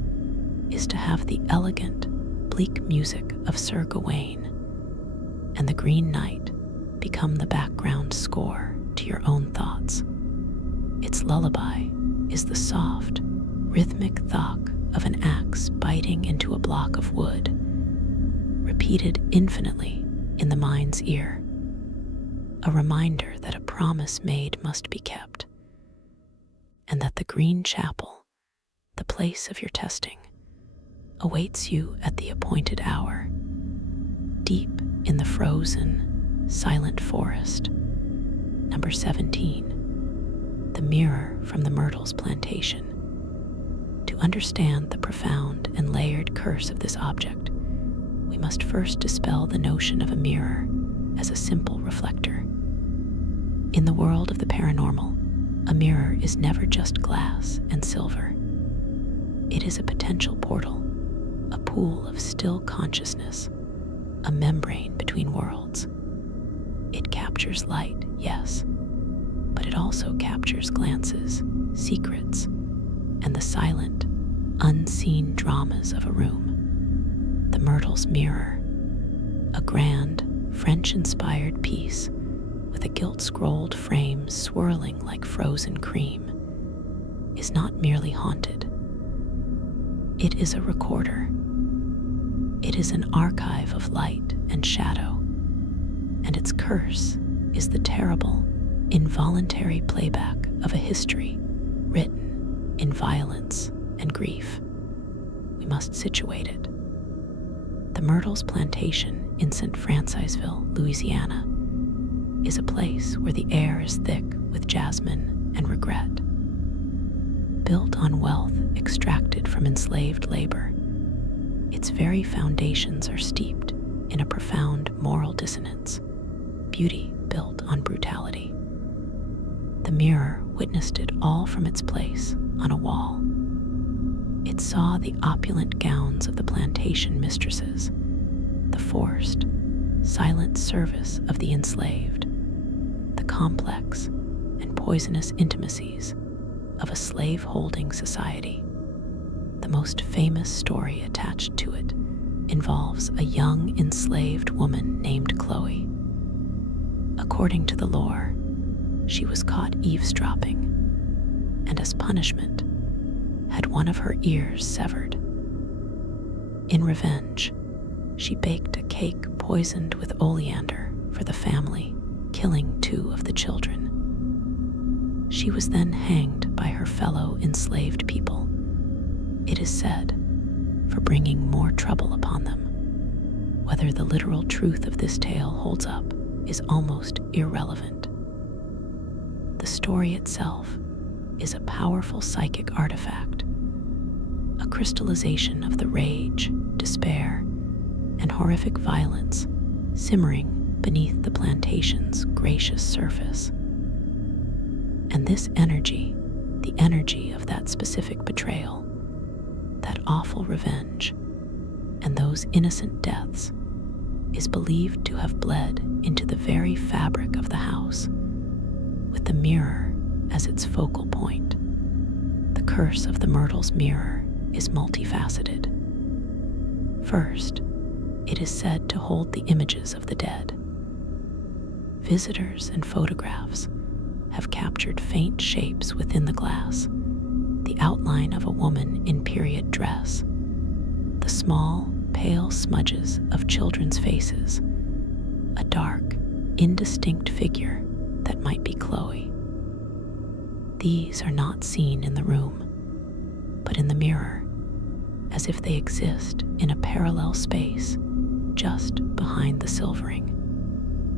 is to have the elegant, bleak music of Sir Gawain and the Green Knight become the background score to your own thoughts. Its lullaby is the soft, rhythmic thwack of an axe biting into a block of wood, repeated infinitely in the mind's ear. a reminder that a promise made must be kept, and that the green chapel, the place of your testing, awaits you at the appointed hour, deep in the frozen, silent forest. Number 17, the mirror from the myrtle's plantation. To understand the profound and layered curse of this object, we must first dispel the notion of a mirror as a simple reflector. In the world of the paranormal, a mirror is never just glass and silver. It is a potential portal, a pool of still consciousness, a membrane between worlds. It captures light, yes, but it also captures glances, secrets, and the silent, unseen dramas of a room. The Myrtle's Mirror, a grand, French-inspired piece with a gilt-scrolled frame swirling like frozen cream, is not merely haunted. It is a recorder. It is an archive of light and shadow, and its curse is the terrible, involuntary playback of a history written in violence and grief. We must situate it. The Myrtle's Plantation in St. Francisville, Louisiana, is a place where the air is thick with jasmine and regret. Built on wealth extracted from enslaved labor, its very foundations are steeped in a profound moral dissonance, beauty built on brutality. The mirror witnessed it all from its place on a wall. It saw the opulent gowns of the plantation mistresses, the forced, silent service of the enslaved, the complex and poisonous intimacies of a slave-holding society. The most famous story attached to it involves a young enslaved woman named Chloe. According to the lore, she was caught eavesdropping, and as punishment, had one of her ears severed. In revenge, she baked a cake poisoned with oleander for the family, killing 2 of the children. She was then hanged by her fellow enslaved people, it is said, for bringing more trouble upon them. Whether the literal truth of this tale holds up is almost irrelevant. The story itself is a powerful psychic artifact, a crystallization of the rage, despair, and horrific violence simmering beneath the plantation's gracious surface. And this energy, the energy of that specific betrayal, that awful revenge, and those innocent deaths, is believed to have bled into the very fabric of the house, with the mirror as its focal point. The curse of the Myrtle's Mirror is multifaceted. First, it is said to hold the images of the dead. Visitors and photographs have captured faint shapes within the glass, the outline of a woman in period dress, the small, pale smudges of children's faces, a dark, indistinct figure that might be Chloe. These are not seen in the room, but in the mirror, as if they exist in a parallel space just behind the silvering.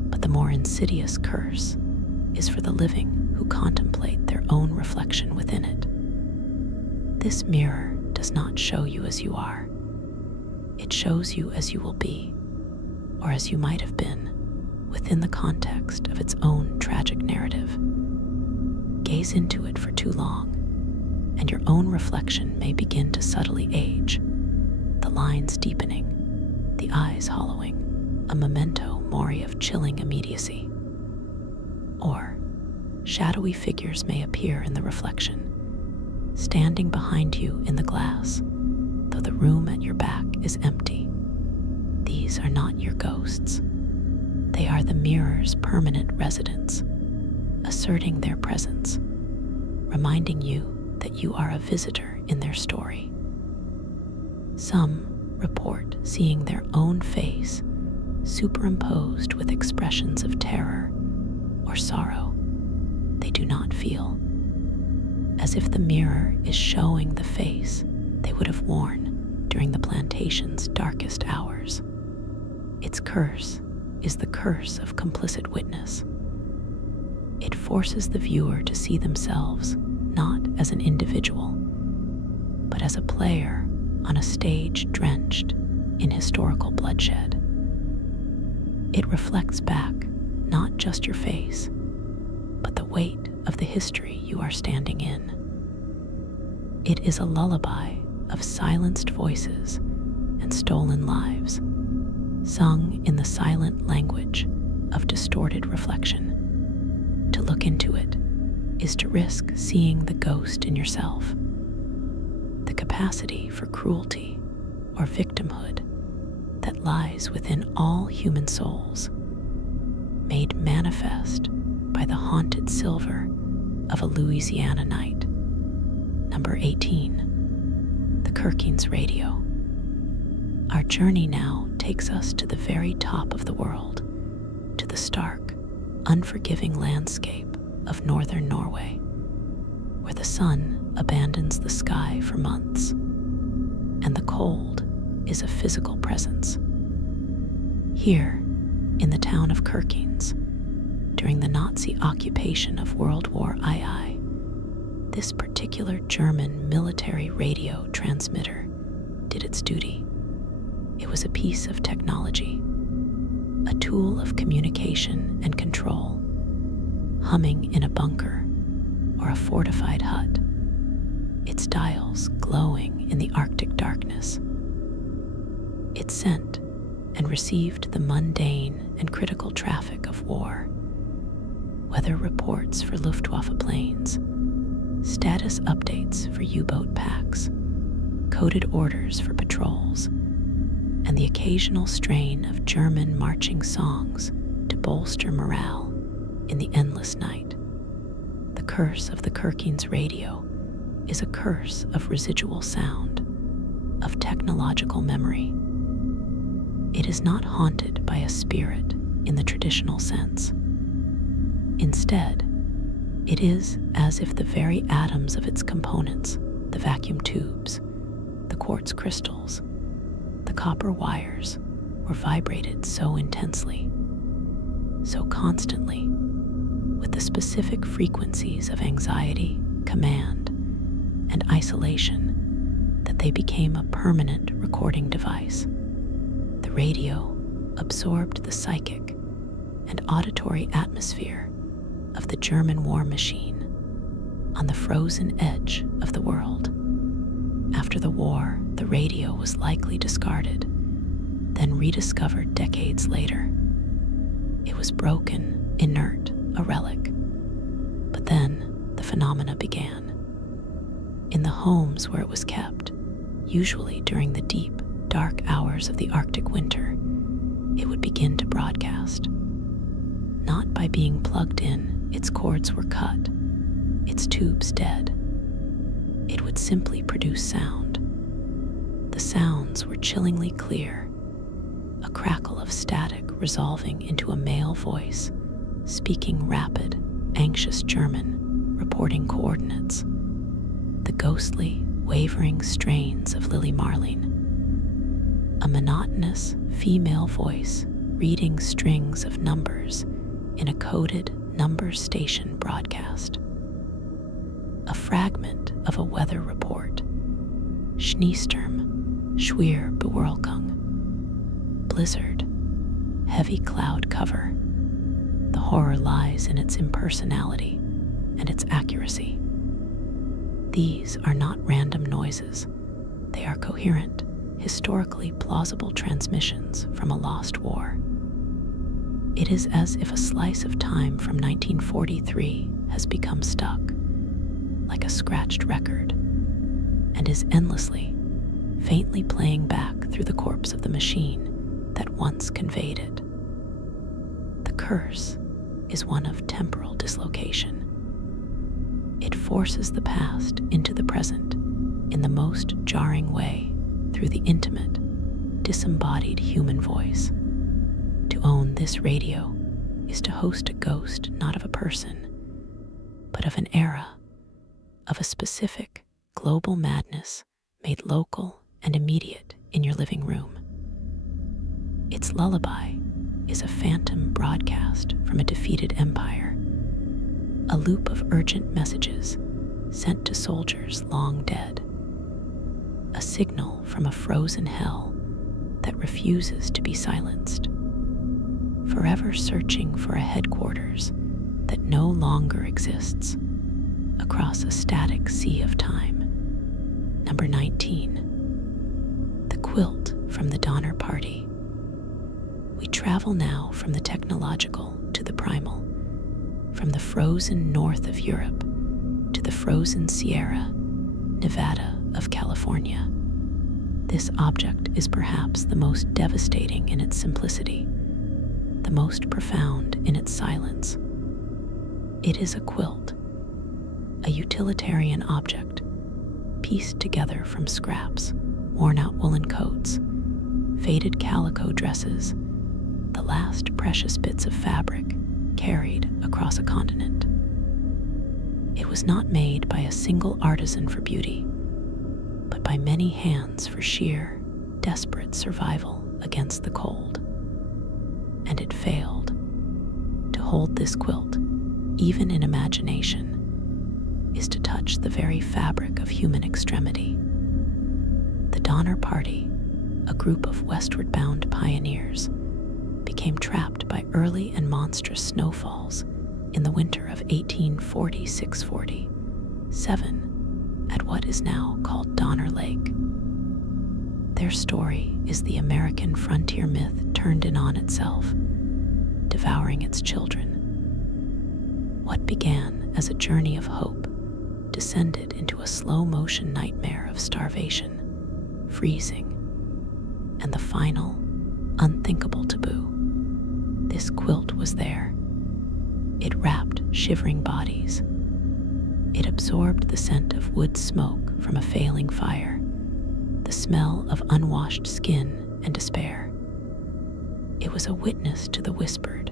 But the more insidious curse is for the living who contemplate their own reflection within it. This mirror does not show you as you are. It shows you as you will be, or as you might have been, within the context of its own tragic narrative. Gaze into it for too long, and your own reflection may begin to subtly age, the lines deepening, the eyes hollowing, a memento mori of chilling immediacy. Or, shadowy figures may appear in the reflection, standing behind you in the glass, though the room at your back is empty. These are not your ghosts. They are the mirror's permanent residents, asserting their presence, reminding you that you are a visitor in their story. Some report seeing their own face superimposed with expressions of terror, or sorrow they do not feel, as if the mirror is showing the face they would have worn during the plantation's darkest hours. Its curse is the curse of complicit witness. It forces the viewer to see themselves not as an individual, but as a player on a stage drenched in historical bloodshed. It reflects back not just your face, but the weight of the history you are standing in. It is a lullaby of silenced voices and stolen lives, sung in the silent language of distorted reflection. To look into it is to risk seeing the ghost in yourself, the capacity for cruelty or victimhood that lies within all human souls, made manifest by the haunted silver of a Louisiana night. Number 18, the Kirkines Radio. Our journey now takes us to the very top of the world, to the stark, unforgiving landscape of northern Norway, where the sun abandons the sky for months, and the cold is a physical presence. Here, in the town of Kirkines, during the Nazi occupation of World War II, this particular German military radio transmitter did its duty. It was a piece of technology, a tool of communication and control, humming in a bunker or a fortified hut, its dials glowing in the Arctic darkness. It sent and received the mundane and critical traffic of war, weather reports for Luftwaffe planes, status updates for U-boat packs, coded orders for patrols, and the occasional strain of German marching songs to bolster morale in the endless night. The curse of the Kirkines Radio is a curse of residual sound, of technological memory. It is not haunted by a spirit in the traditional sense. Instead, it is as if the very atoms of its components, the vacuum tubes, the quartz crystals, the copper wires, were vibrated so intensely, so constantly, with the specific frequencies of anxiety, command, and isolation, that they became a permanent recording device. The radio absorbed the psychic and auditory atmosphere of the German war machine on the frozen edge of the world. After the war, the radio was likely discarded, then rediscovered decades later. It was broken, inert, a relic. But then the phenomena began. In the homes where it was kept, usually during the deep, dark hours of the Arctic winter, it would begin to broadcast. Not by being plugged in, its cords were cut, its tubes dead. It would simply produce sound. The sounds were chillingly clear, a crackle of static resolving into a male voice, speaking rapid, anxious German, reporting coordinates. The ghostly, wavering strains of Lily Marling. A monotonous female voice reading strings of numbers in a coded number station broadcast. A fragment of a weather report. Schneesturm, Schwerbeurkung. Blizzard, heavy cloud cover. The horror lies in its impersonality and its accuracy. These are not random noises. They are coherent, historically plausible transmissions from a lost war. It is as if a slice of time from 1943 has become stuck, like a scratched record, and is endlessly, faintly playing back through the corpse of the machine that once conveyed it. The curse is one of temporal dislocation. It forces the past into the present in the most jarring way through the intimate, disembodied human voice. To own this radio is to host a ghost not of a person, but of an era, of a specific global madness made local and immediate in your living room. Its lullaby is a phantom broadcast from a defeated empire, a loop of urgent messages sent to soldiers long dead, a signal from a frozen hell that refuses to be silenced, forever searching for a headquarters that no longer exists across a static sea of time. Number 19. The quilt from the Donner Party. We travel now from the technological to the primal, from the frozen north of Europe to the frozen Sierra Nevada of California. This object is perhaps the most devastating in its simplicity, the most profound in its silence. It is a quilt, a utilitarian object pieced together from scraps, worn-out woolen coats, faded calico dresses, the last precious bits of fabric carried across a continent. It was not made by a single artisan for beauty, but by many hands for sheer, desperate survival against the cold. And it failed. To hold this quilt, even in imagination, is to touch the very fabric of human extremity. The Donner Party, a group of westward-bound pioneers, became trapped by early and monstrous snowfalls in the winter of 1846-47 at what is now called Donner Lake. Their story is the American frontier myth turned in on itself, devouring its children. What began as a journey of hope descended into a slow-motion nightmare of starvation, freezing, and the final, unthinkable taboo. This quilt was there. It wrapped shivering bodies. It absorbed the scent of wood smoke from a failing fire, the smell of unwashed skin and despair. It was a witness to the whispered,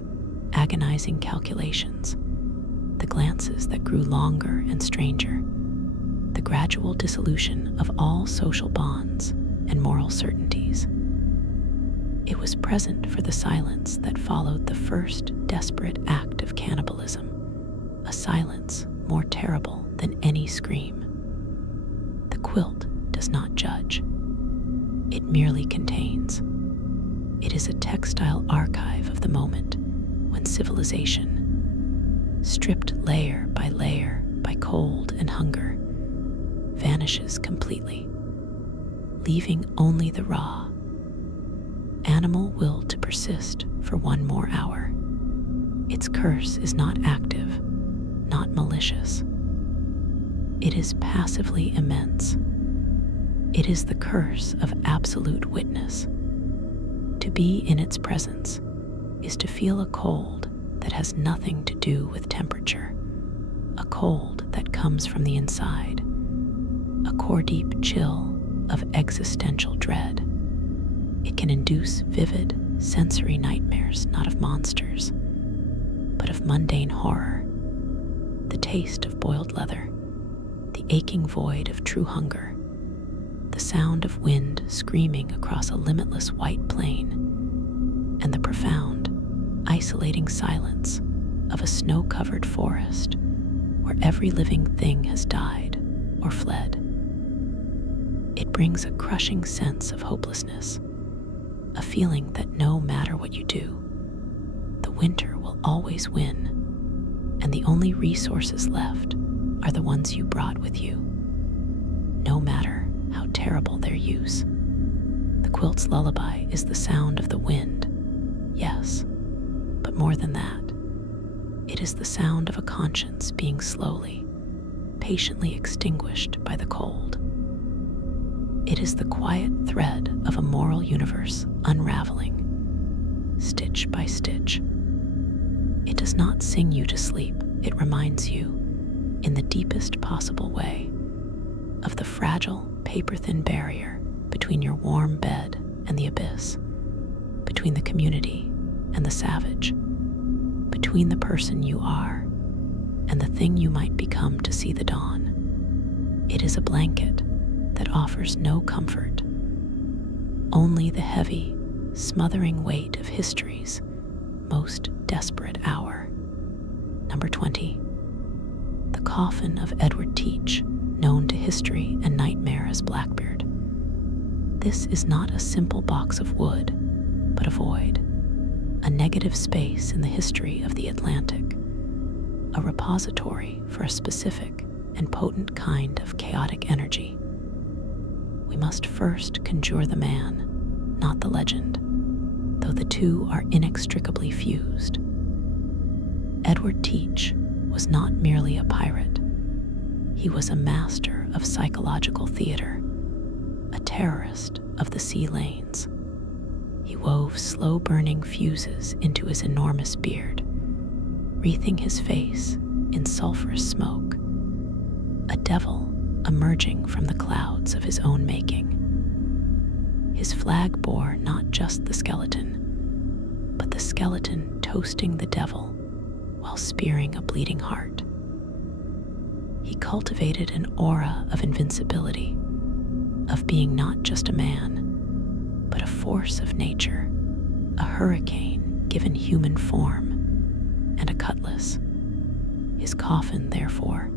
agonizing calculations, the glances that grew longer and stranger, the gradual dissolution of all social bonds and moral certainties. It was present for the silence that followed the first desperate act of cannibalism, a silence more terrible than any scream. The quilt does not judge. It merely contains. It is a textile archive of the moment when civilization, stripped layer by cold and hunger, vanishes completely, leaving only the raw, animal will to persist for one more hour. Its curse is not active, not malicious. It is passively immense. It is the curse of absolute witness. To be in its presence is to feel a cold that has nothing to do with temperature, a cold that comes from the inside, a core-deep chill of existential dread. It can induce vivid, sensory nightmares not of monsters, but of mundane horror, the taste of boiled leather, the aching void of true hunger, the sound of wind screaming across a limitless white plain, and the profound, isolating silence of a snow-covered forest where every living thing has died or fled. It brings a crushing sense of hopelessness, a feeling that no matter what you do, the winter will always win, and the only resources left are the ones you brought with you, no matter how terrible their use. The quilt's lullaby is the sound of the wind, yes, but more than that, it is the sound of a conscience being slowly, patiently extinguished by the cold. It is the quiet thread of a moral universe unraveling, stitch by stitch. It does not sing you to sleep, it reminds you, in the deepest possible way, of the fragile, paper-thin barrier between your warm bed and the abyss, between the community and the savage, between the person you are and the thing you might become to see the dawn. It is a blanket that offers no comfort, only the heavy, smothering weight of history's most desperate hour. Number 20. The coffin of Edward Teach, known to history and nightmare as Blackbeard. This is not a simple box of wood, but a void, a negative space in the history of the Atlantic, a repository for a specific and potent kind of chaotic energy. We must first conjure the man, not the legend, though the two are inextricably fused. Edward Teach was not merely a pirate. He was a master of psychological theater, a terrorist of the sea lanes. He wove slow-burning fuses into his enormous beard, wreathing his face in sulphurous smoke, a devil emerging from the clouds of his own making. His flag bore not just the skeleton, but the skeleton toasting the devil while spearing a bleeding heart. He cultivated an aura of invincibility, of being not just a man, but a force of nature, a hurricane given human form, and a cutlass. His coffin, therefore,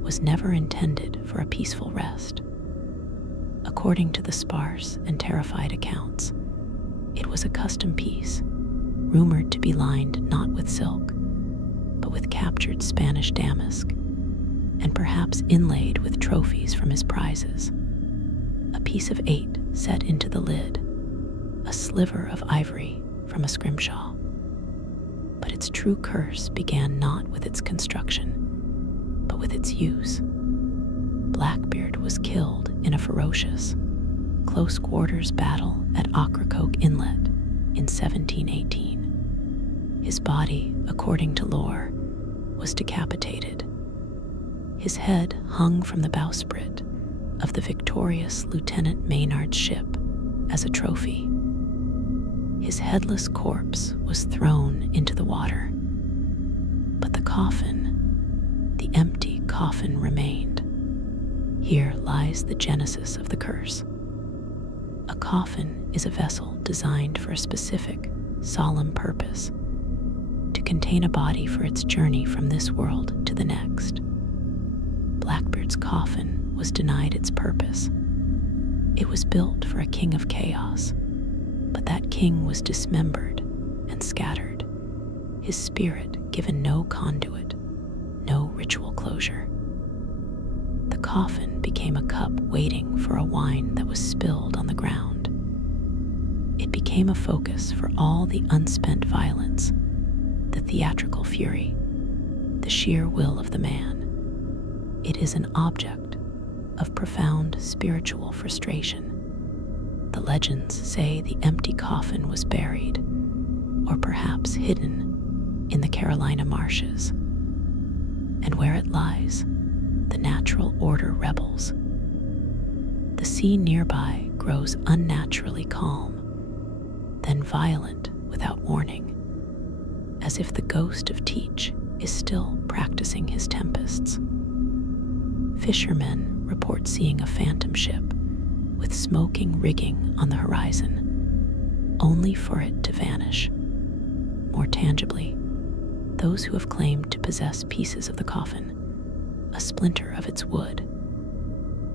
was never intended for a peaceful rest. According to the sparse and terrified accounts, it was a custom piece, rumored to be lined not with silk, but with captured Spanish damask, and perhaps inlaid with trophies from his prizes. A piece of 8 set into the lid, a sliver of ivory from a scrimshaw. But its true curse began not with its construction, but with its use. Blackbeard was killed in a ferocious, close-quarters battle at Ocracoke Inlet in 1718. His body, according to lore, was decapitated. His head hung from the bowsprit of the victorious Lieutenant Maynard's ship as a trophy. His headless corpse was thrown into the water. But the coffin, the empty coffin, remained. Here lies the genesis of the curse. A coffin is a vessel designed for a specific, solemn purpose, to contain a body for its journey from this world to the next. Blackbeard's coffin was denied its purpose. It was built for a king of chaos, but that king was dismembered and scattered, his spirit given no conduit, no ritual closure. The coffin became a cup waiting for a wine that was spilled on the ground. It became a focus for all the unspent violence, the theatrical fury, the sheer will of the man. It is an object of profound spiritual frustration. The legends say the empty coffin was buried, or perhaps hidden, in the Carolina marshes. And where it lies, the natural order rebels. The sea nearby grows unnaturally calm, then violent without warning, as if the ghost of Teach is still practicing his tempests. Fishermen report seeing a phantom ship with smoking rigging on the horizon, only for it to vanish. More tangibly, those who have claimed to possess pieces of the coffin, a splinter of its wood,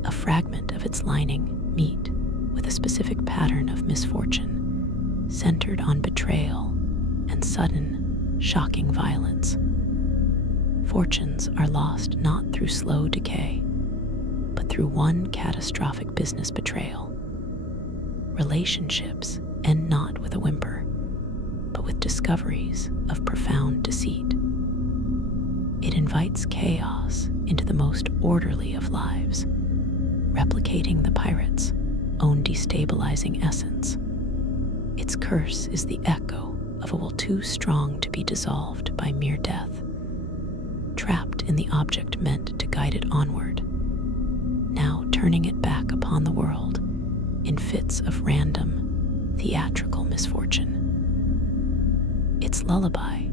a fragment of its lining, meet with a specific pattern of misfortune, centered on betrayal and sudden, shocking violence. Fortunes are lost not through slow decay, but through one catastrophic business betrayal. Relationships end not with a whimper, but with discoveries of profound deceit. It invites chaos into the most orderly of lives, replicating the pirate's own destabilizing essence. Its curse is the echo of a will too strong to be dissolved by mere death, trapped in the object meant to guide it onward, now turning it back upon the world in fits of random, theatrical misfortune. Its lullaby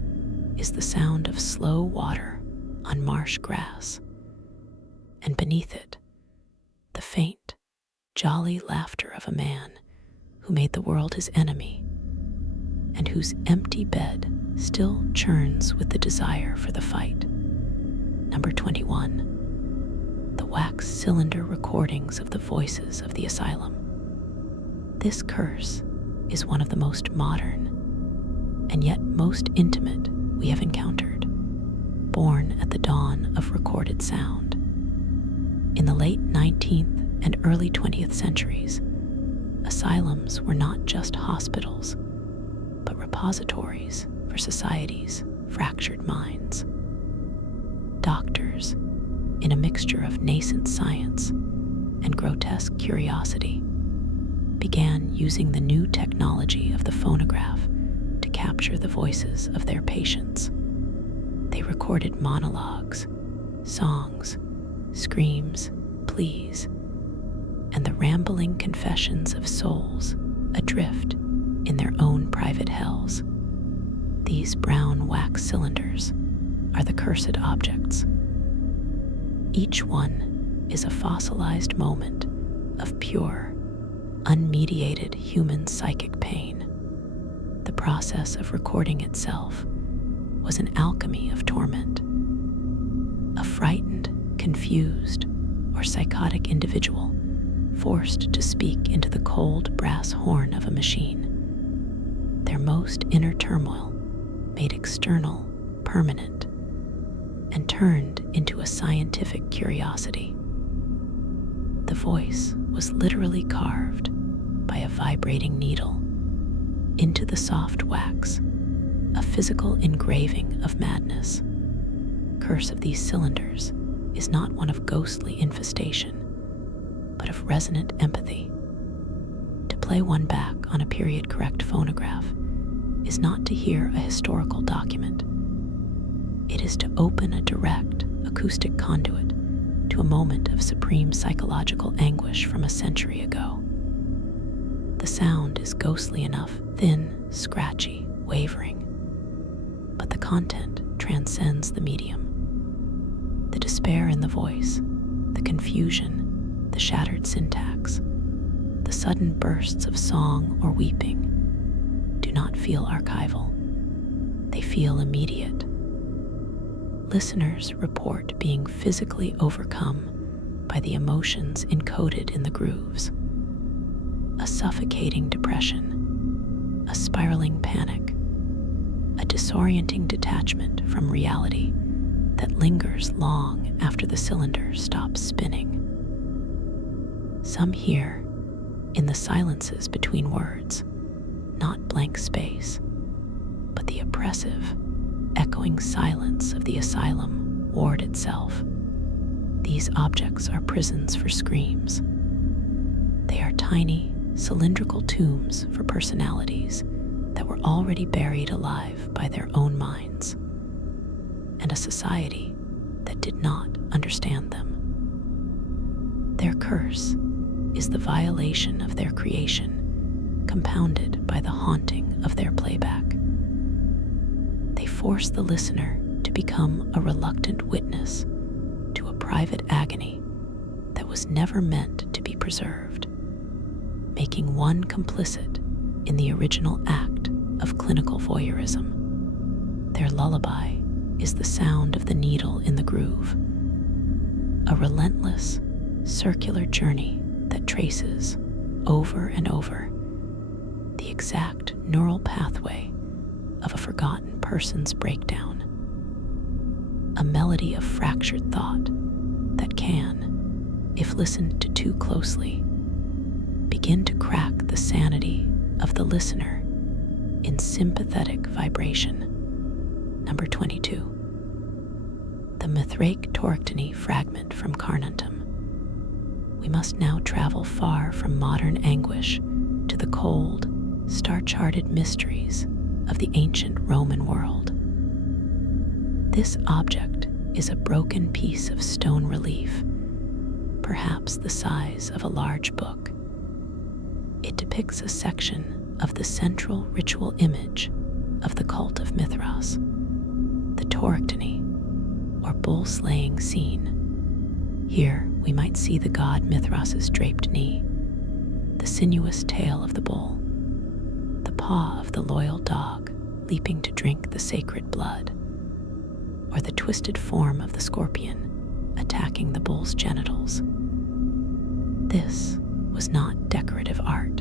is the sound of slow water on marsh grass, and beneath it, the faint, jolly laughter of a man who made the world his enemy and whose empty bed still churns with the desire for the fight. Number 21. The wax cylinder recordings of the voices of the asylum. This curse is one of the most modern and yet most intimate we have encountered, born at the dawn of recorded sound. In the late 19th and early 20th centuries, asylums were not just hospitals, but repositories for society's fractured minds. Doctors, in a mixture of nascent science and grotesque curiosity, began using the new technology of the phonograph to capture the voices of their patients. They recorded monologues, songs, screams, pleas, and the rambling confessions of souls adrift in their own private hells. These brown wax cylinders are the cursed objects. Each one is a fossilized moment of pure, unmediated human psychic pain. The process of recording itself was an alchemy of torment. A frightened, confused, or psychotic individual forced to speak into the cold brass horn of a machine. Their most inner turmoil made external permanent and turned into a scientific curiosity. The voice was literally carved by a vibrating needle into the soft wax, a physical engraving of madness. Curse of these cylinders is not one of ghostly infestation, but of resonant empathy. To play one back on a period-correct phonograph is not to hear a historical document. It is to open a direct, acoustic conduit to a moment of supreme psychological anguish from a century ago. The sound is ghostly enough, thin, scratchy, wavering, but the content transcends the medium. The despair in the voice, the confusion, the shattered syntax, the sudden bursts of song or weeping do not feel archival. They feel immediate. Listeners report being physically overcome by the emotions encoded in the grooves. A suffocating depression, a spiraling panic, a disorienting detachment from reality that lingers long after the cylinder stops spinning. Some hear, in the silences between words, not blank space, but the oppressive, echoing silence of the asylum ward itself. These objects are prisons for screams. They are tiny, cylindrical tombs for personalities that were already buried alive by their own minds, and a society that did not understand them. Their curse is the violation of their creation, compounded by the haunting of their playback. They force the listener to become a reluctant witness to a private agony that was never meant to be preserved, making one complicit in the original act of clinical voyeurism. Their lullaby is the sound of the needle in the groove, a relentless, circular journey that traces, over and over, the exact neural pathway of a forgotten person's breakdown. A melody of fractured thought that can, if listened to too closely, begin to crack the sanity of the listener in sympathetic vibration. Number 22. The Mithraic Torctony fragment from Carnuntum. We must now travel far from modern anguish to the cold, star-charted mysteries of the ancient Roman world. This object is a broken piece of stone relief, perhaps the size of a large book. It depicts a section of the central ritual image of the cult of Mithras, the Tauroctony, or bull-slaying scene. Here we might see the god Mithras's draped knee, the sinuous tail of the bull, the paw of the loyal dog leaping to drink the sacred blood, or the twisted form of the scorpion attacking the bull's genitals. This was not decorative art.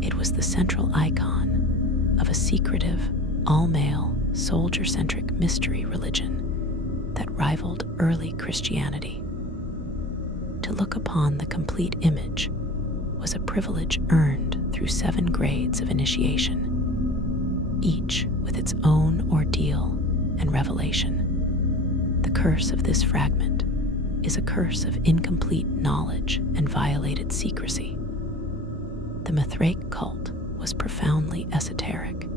It was the central icon of a secretive, all-male, soldier-centric mystery religion that rivaled early Christianity. To look upon the complete image was a privilege earned through 7 grades of initiation, each with its own ordeal and revelation. The curse of this fragment is a curse of incomplete knowledge and violated secrecy. The Mithraic cult was profoundly esoteric.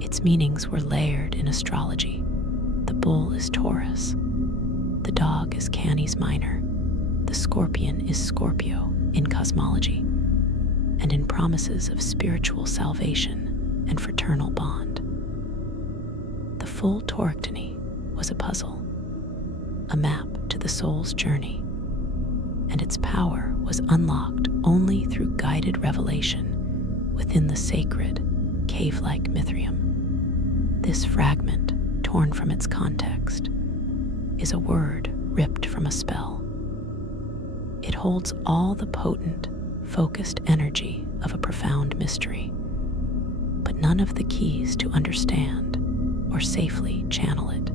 Its meanings were layered in astrology. The bull is Taurus, the dog is Canis Minor, the scorpion is Scorpio in cosmology, and in promises of spiritual salvation and fraternal bond. The full Tauroctony was a puzzle, a map to the soul's journey, and its power was unlocked only through guided revelation within the sacred, cave-like Mithrium. This fragment, torn from its context, is a word ripped from a spell. It holds all the potent, focused energy of a profound mystery, but none of the keys to understand or safely channel it.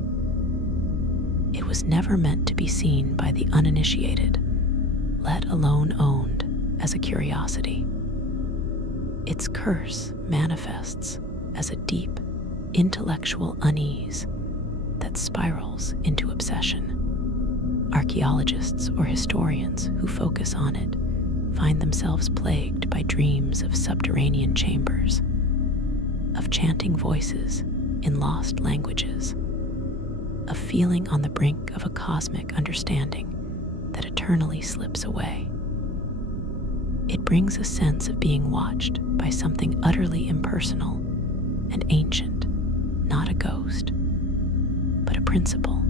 It was never meant to be seen by the uninitiated, let alone owned as a curiosity. Its curse manifests as a deep, intellectual unease that spirals into obsession. Archaeologists or historians who focus on it find themselves plagued by dreams of subterranean chambers, of chanting voices in lost languages, of feeling on the brink of a cosmic understanding that eternally slips away. It brings a sense of being watched by something utterly impersonal and ancient, not a ghost, but a principle,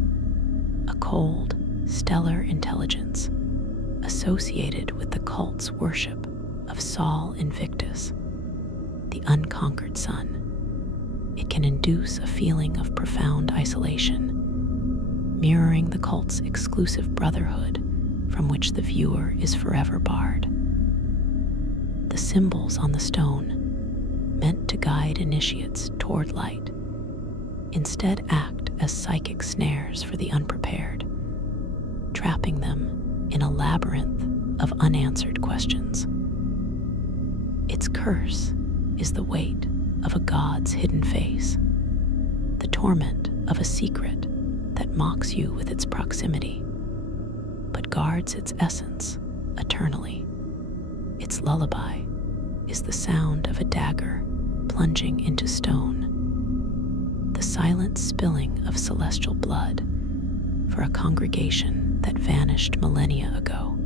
a cold, stellar intelligence associated with the cult's worship of Sol Invictus, the unconquered sun. It can induce a feeling of profound isolation, mirroring the cult's exclusive brotherhood from which the viewer is forever barred. The symbols on the stone, meant to guide initiates toward light, instead act as psychic snares for the unprepared, trapping them in a labyrinth of unanswered questions. Its curse is the weight of a god's hidden face, the torment of a secret that mocks you with its proximity, but guards its essence eternally. Its lullaby is the sound of a dagger plunging into stone, the silent spilling of celestial blood for a congregation that vanished millennia ago.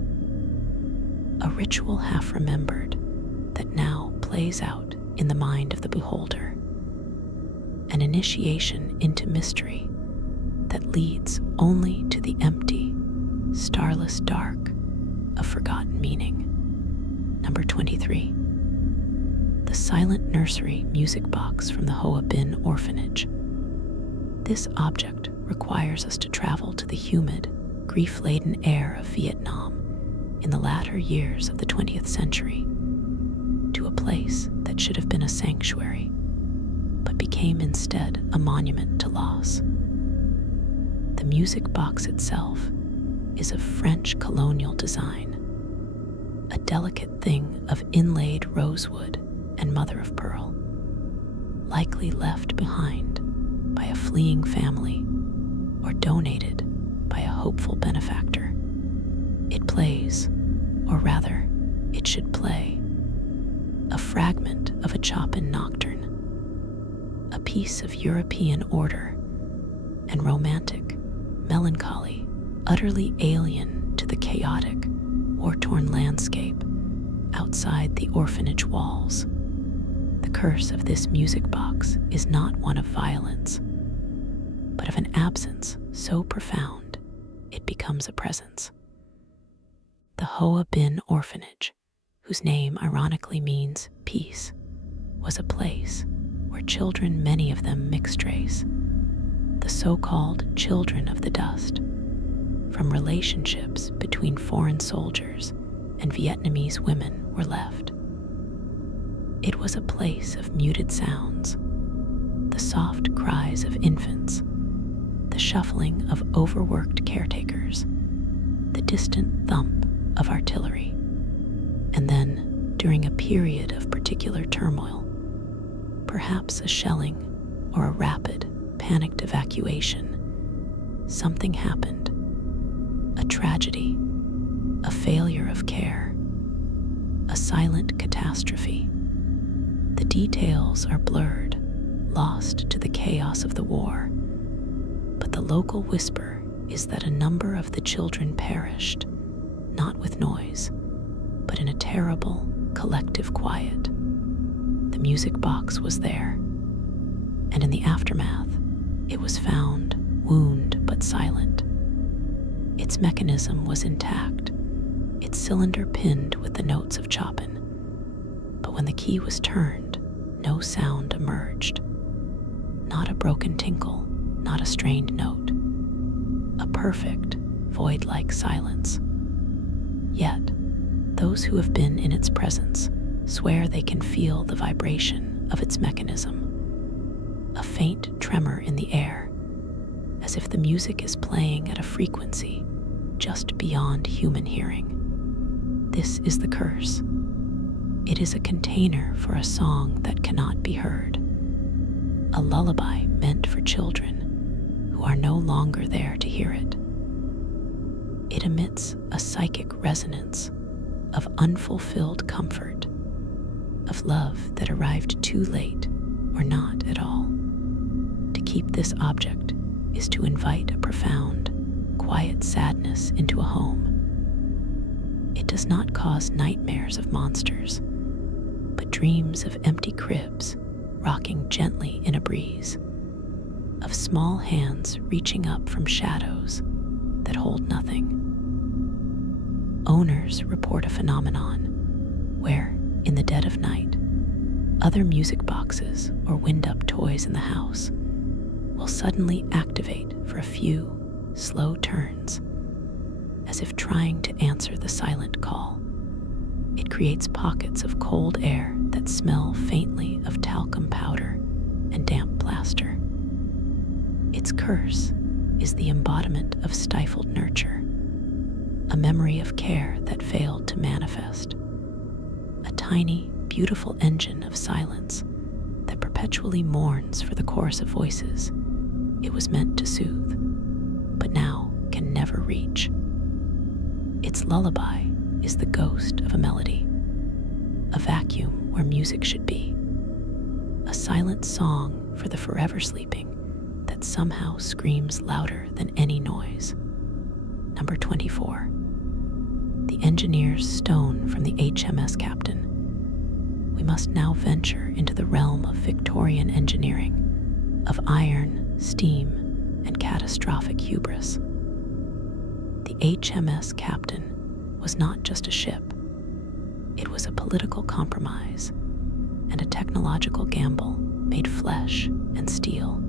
A ritual half remembered that now plays out in the mind of the beholder. An initiation into mystery that leads only to the empty, starless dark of forgotten meaning. Number 23. The silent nursery music box from the Hoa Bin orphanage. This object requires us to travel to the humid, grief-laden air of Vietnam in the latter years of the 20th century, to a place that should have been a sanctuary, but became instead a monument to loss. The music box itself is of French colonial design, a delicate thing of inlaid rosewood and mother of pearl, likely left behind by a fleeing family or donated by a hopeful benefactor. It plays, or rather, it should play, a fragment of a Chopin nocturne, a piece of European order and romantic melancholy, utterly alien to the chaotic, war-torn landscape outside the orphanage walls. The curse of this music box is not one of violence, but of an absence so profound it becomes a presence. The Hoa Bin Orphanage, whose name ironically means peace, was a place where children, many of them mixed race, the so-called children of the dust, from relationships between foreign soldiers and Vietnamese women, were left. It was a place of muted sounds, the soft cries of infants, the shuffling of overworked caretakers, the distant thump of artillery, and then, during a period of particular turmoil, perhaps a shelling or a rapid, panicked evacuation, something happened. A tragedy, a failure of care, a silent catastrophe. The details are blurred, lost to the chaos of the war, but the local whisper is that a number of the children perished, not with noise, but in a terrible, collective quiet. The music box was there, and in the aftermath, it was found, wound but silent. Its mechanism was intact, its cylinder pinned with the notes of Chopin. But when the key was turned, no sound emerged. Not a broken tinkle, not a strained note. A perfect, void-like silence. Yet, those who have been in its presence swear they can feel the vibration of its mechanism. A faint tremor in the air, as if the music is playing at a frequency just beyond human hearing. This is the curse. It is a container for a song that cannot be heard, a lullaby meant for children who are no longer there to hear it. It emits a psychic resonance of unfulfilled comfort, of love that arrived too late or not at all. To keep this object is to invite a profound, quiet sadness into a home. It does not cause nightmares of monsters, but dreams of empty cribs rocking gently in a breeze, of small hands reaching up from shadows that hold nothing. Owners report a phenomenon where, in the dead of night, other music boxes or wind-up toys in the house will suddenly activate for a few slow turns, as if trying to answer the silent call. It creates pockets of cold air that smell faintly of talcum powder and damp plaster. Its curse is the embodiment of stifled nurture, a memory of care that failed to manifest, a tiny, beautiful engine of silence that perpetually mourns for the chorus of voices it was meant to soothe, but now can never reach. Its lullaby is the ghost of a melody, a vacuum where music should be, a silent song for the forever sleeping that somehow screams louder than any noise. Number 24. The engineer's stone from the HMS Captain. We must now venture into the realm of Victorian engineering, of iron, steam, and catastrophic hubris. The HMS Captain was not just a ship. It was a political compromise and a technological gamble made flesh and steel.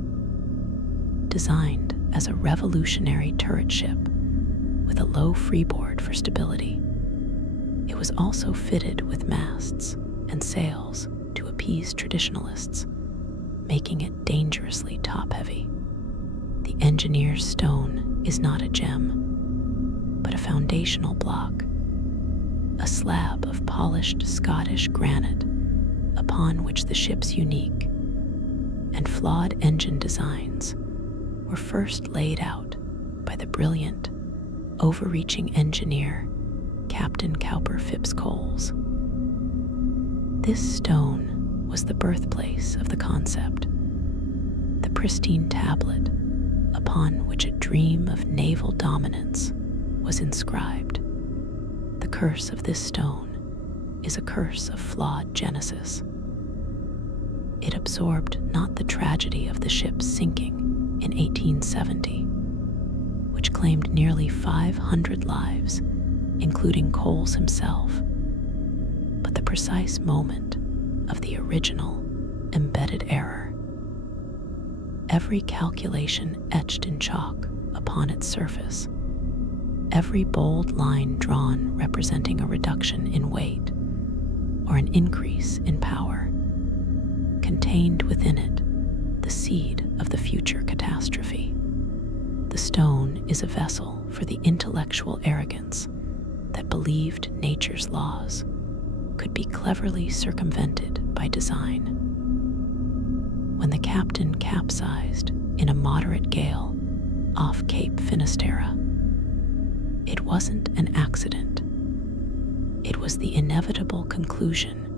Designed as a revolutionary turret ship with a low freeboard for stability, it was also fitted with masts and sails to appease traditionalists, making it dangerously top-heavy. The engineer's stone is not a gem, but a foundational block, a slab of polished Scottish granite upon which the ship's unique and flawed engine designs were first laid out by the brilliant, overreaching engineer Captain Cowper Phipps Coles. This stone was the birthplace of the concept, the pristine tablet upon which a dream of naval dominance was inscribed. The curse of this stone is a curse of flawed genesis. It absorbed not the tragedy of the ship's sinking in 1870, which claimed nearly 500 lives, including Coles himself. But the precise moment of the original embedded error, every calculation etched in chalk upon its surface, every bold line drawn representing a reduction in weight or an increase in power, contained within it the seed of the future catastrophe. The stone is a vessel for the intellectual arrogance that believed nature's laws could be cleverly circumvented by design. When the captain capsized in a moderate gale off Cape Finisterre, it wasn't an accident. It was the inevitable conclusion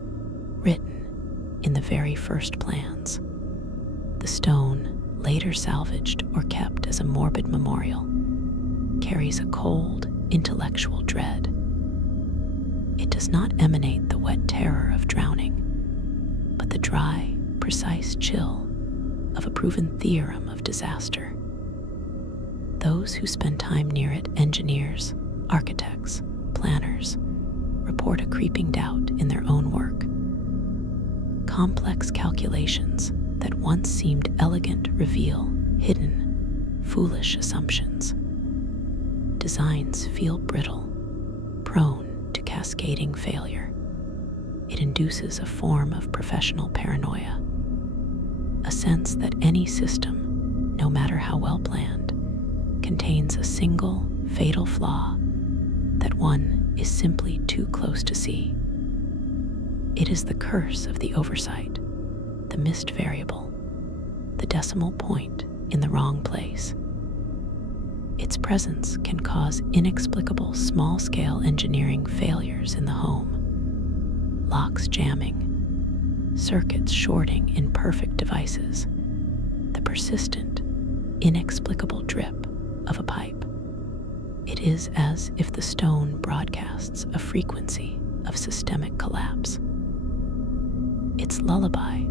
written in the very first plans. The stone, later salvaged or kept as a morbid memorial, carries a cold, intellectual dread. It does not emanate the wet terror of drowning, but the dry, precise chill of a proven theorem of disaster. Those who spend time near it, engineers, architects, planners, report a creeping doubt in their own work. Complex calculations that once seemed elegant reveal hidden, foolish assumptions. Designs feel brittle, prone to cascading failure. It induces a form of professional paranoia, a sense that any system, no matter how well planned, contains a single fatal flaw that one is simply too close to see. It is the curse of the oversight, the missed variable, the decimal point in the wrong place. Its presence can cause inexplicable small-scale engineering failures in the home, locks jamming, circuits shorting in perfect devices, the persistent, inexplicable drip of a pipe. It is as if the stone broadcasts a frequency of systemic collapse. Its lullaby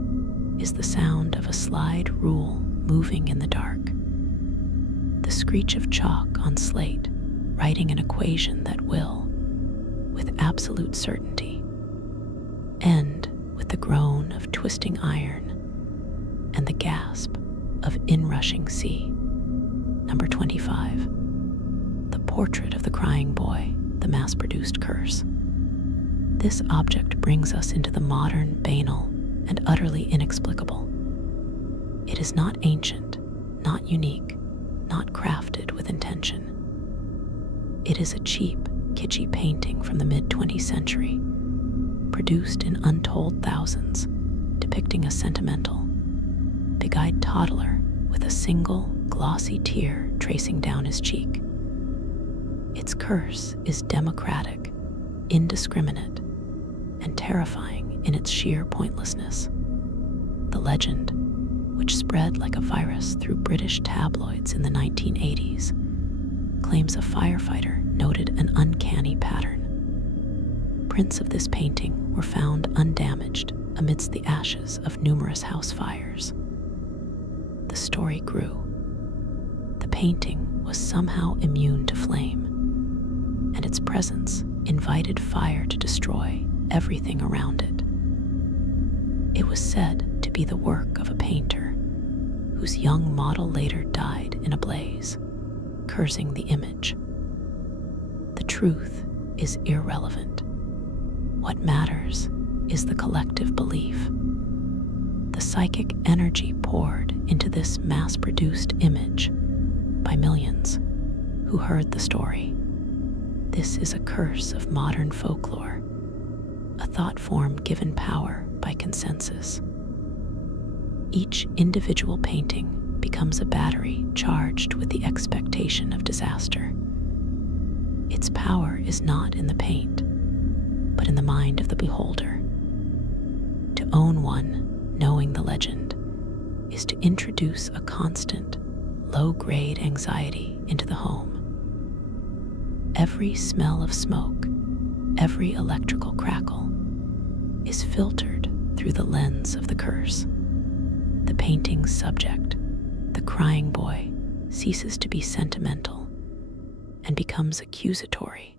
is the sound of a slide rule moving in the dark, the screech of chalk on slate writing an equation that will, with absolute certainty, end with the groan of twisting iron and the gasp of inrushing sea. Number 25. The Portrait of the Crying Boy, the Mass-Produced Curse. This object brings us into the modern, banal, and utterly inexplicable. It is not ancient, not unique, not crafted with intention. It is a cheap, kitschy painting from the mid-20th century, produced in untold thousands, depicting a sentimental, big-eyed toddler with a single, glossy tear tracing down his cheek. Its curse is democratic, indiscriminate, and terrifying in its sheer pointlessness. The legend, which spread like a virus through British tabloids in the 1980s, claims a firefighter noted an uncanny pattern. Prints of this painting were found undamaged amidst the ashes of numerous house fires. The story grew. The painting was somehow immune to flame, and its presence invited fire to destroy everything around it. It was said to be the work of a painter whose young model later died in a blaze, cursing the image. The truth is irrelevant. What matters is the collective belief, the psychic energy poured into this mass-produced image by millions who heard the story. This is a curse of modern folklore, a thought form given power by consensus. Each individual painting becomes a battery charged with the expectation of disaster. Its power is not in the paint, but in the mind of the beholder. To own one, knowing the legend, is to introduce a constant, low-grade anxiety into the home. Every smell of smoke, every electrical crackle, is filtered through the lens of the curse. The painting's subject, The crying boy ceases to be sentimental and becomes accusatory,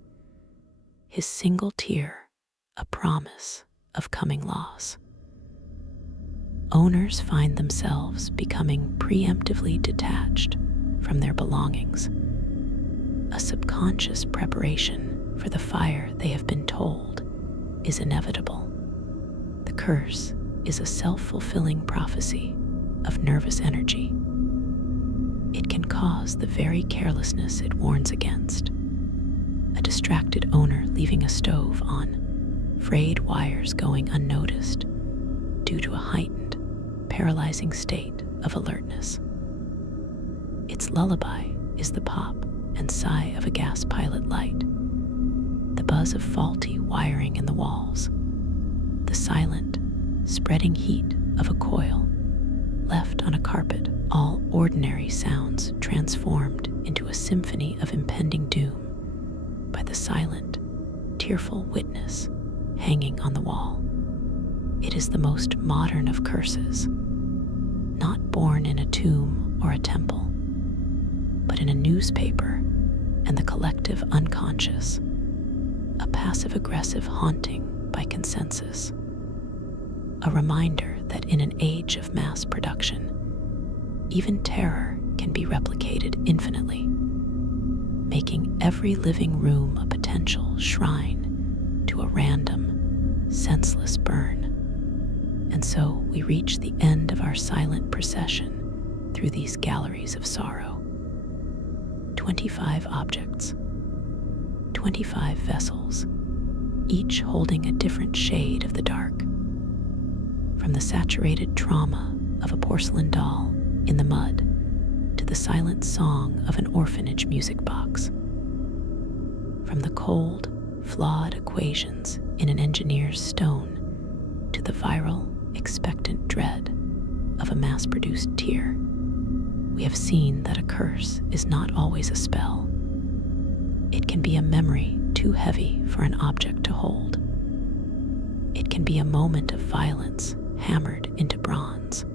his single tear a promise of coming loss. Owners find themselves becoming preemptively detached from their belongings, a subconscious preparation for the fire they have been told is inevitable. The curse is a self-fulfilling prophecy of nervous energy. It can cause the very carelessness it warns against. A distracted owner leaving a stove on, frayed wires going unnoticed due to a heightened, paralyzing state of alertness. Its lullaby is the pop and sigh of a gas pilot light, the buzz of faulty wiring in the walls, the silent, spreading heat of a coil left on a carpet, all ordinary sounds transformed into a symphony of impending doom by the silent, tearful witness hanging on the wall. It is the most modern of curses, not born in a tomb or a temple, but in a newspaper and the collective unconscious, a passive-aggressive haunting by consensus, a reminder that in an age of mass production, even terror can be replicated infinitely, making every living room a potential shrine to a random, senseless burn. And so we reach the end of our silent procession through these galleries of sorrow. 25 objects, 25 vessels, each holding a different shade of the dark. From the saturated trauma of a porcelain doll in the mud to the silent song of an orphanage music box. From the cold, flawed equations in an engineer's stone to the viral, expectant dread of a mass-produced tear, we have seen that a curse is not always a spell. It can be a memory too heavy for an object to hold. It can be a moment of violence hammered into bronze,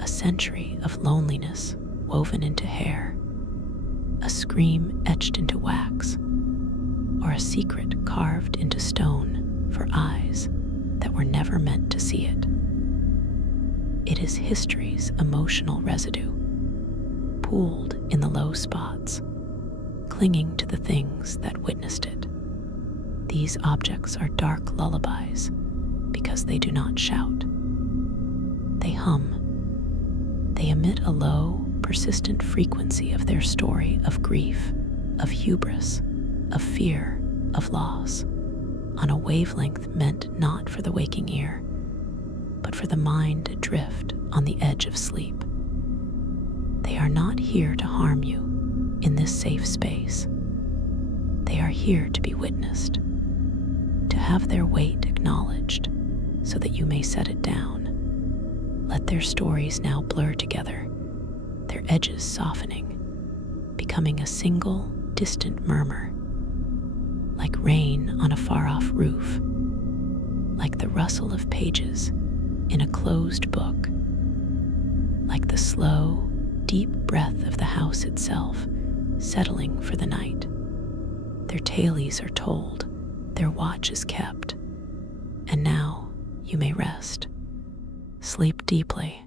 a century of loneliness woven into hair, a scream etched into wax, or a secret carved into stone for eyes that were never meant to see it. It is history's emotional residue, pooled in the low spots, clinging to the things that witnessed it. These objects are dark lullabies because they do not shout. They hum. They emit a low, persistent frequency of their story of grief, of hubris, of fear, of loss, on a wavelength meant not for the waking ear, but for the mind adrift on the edge of sleep. They are not here to harm you in this safe space. They are here to be witnessed, to have their weight acknowledged so that you may set it down. Let their stories now blur together, their edges softening, becoming a single, distant murmur, like rain on a far-off roof, like the rustle of pages in a closed book, like the slow, deep breath of the house itself settling for the night. Their tales are told, their watch is kept, and now you may rest. Sleep deeply.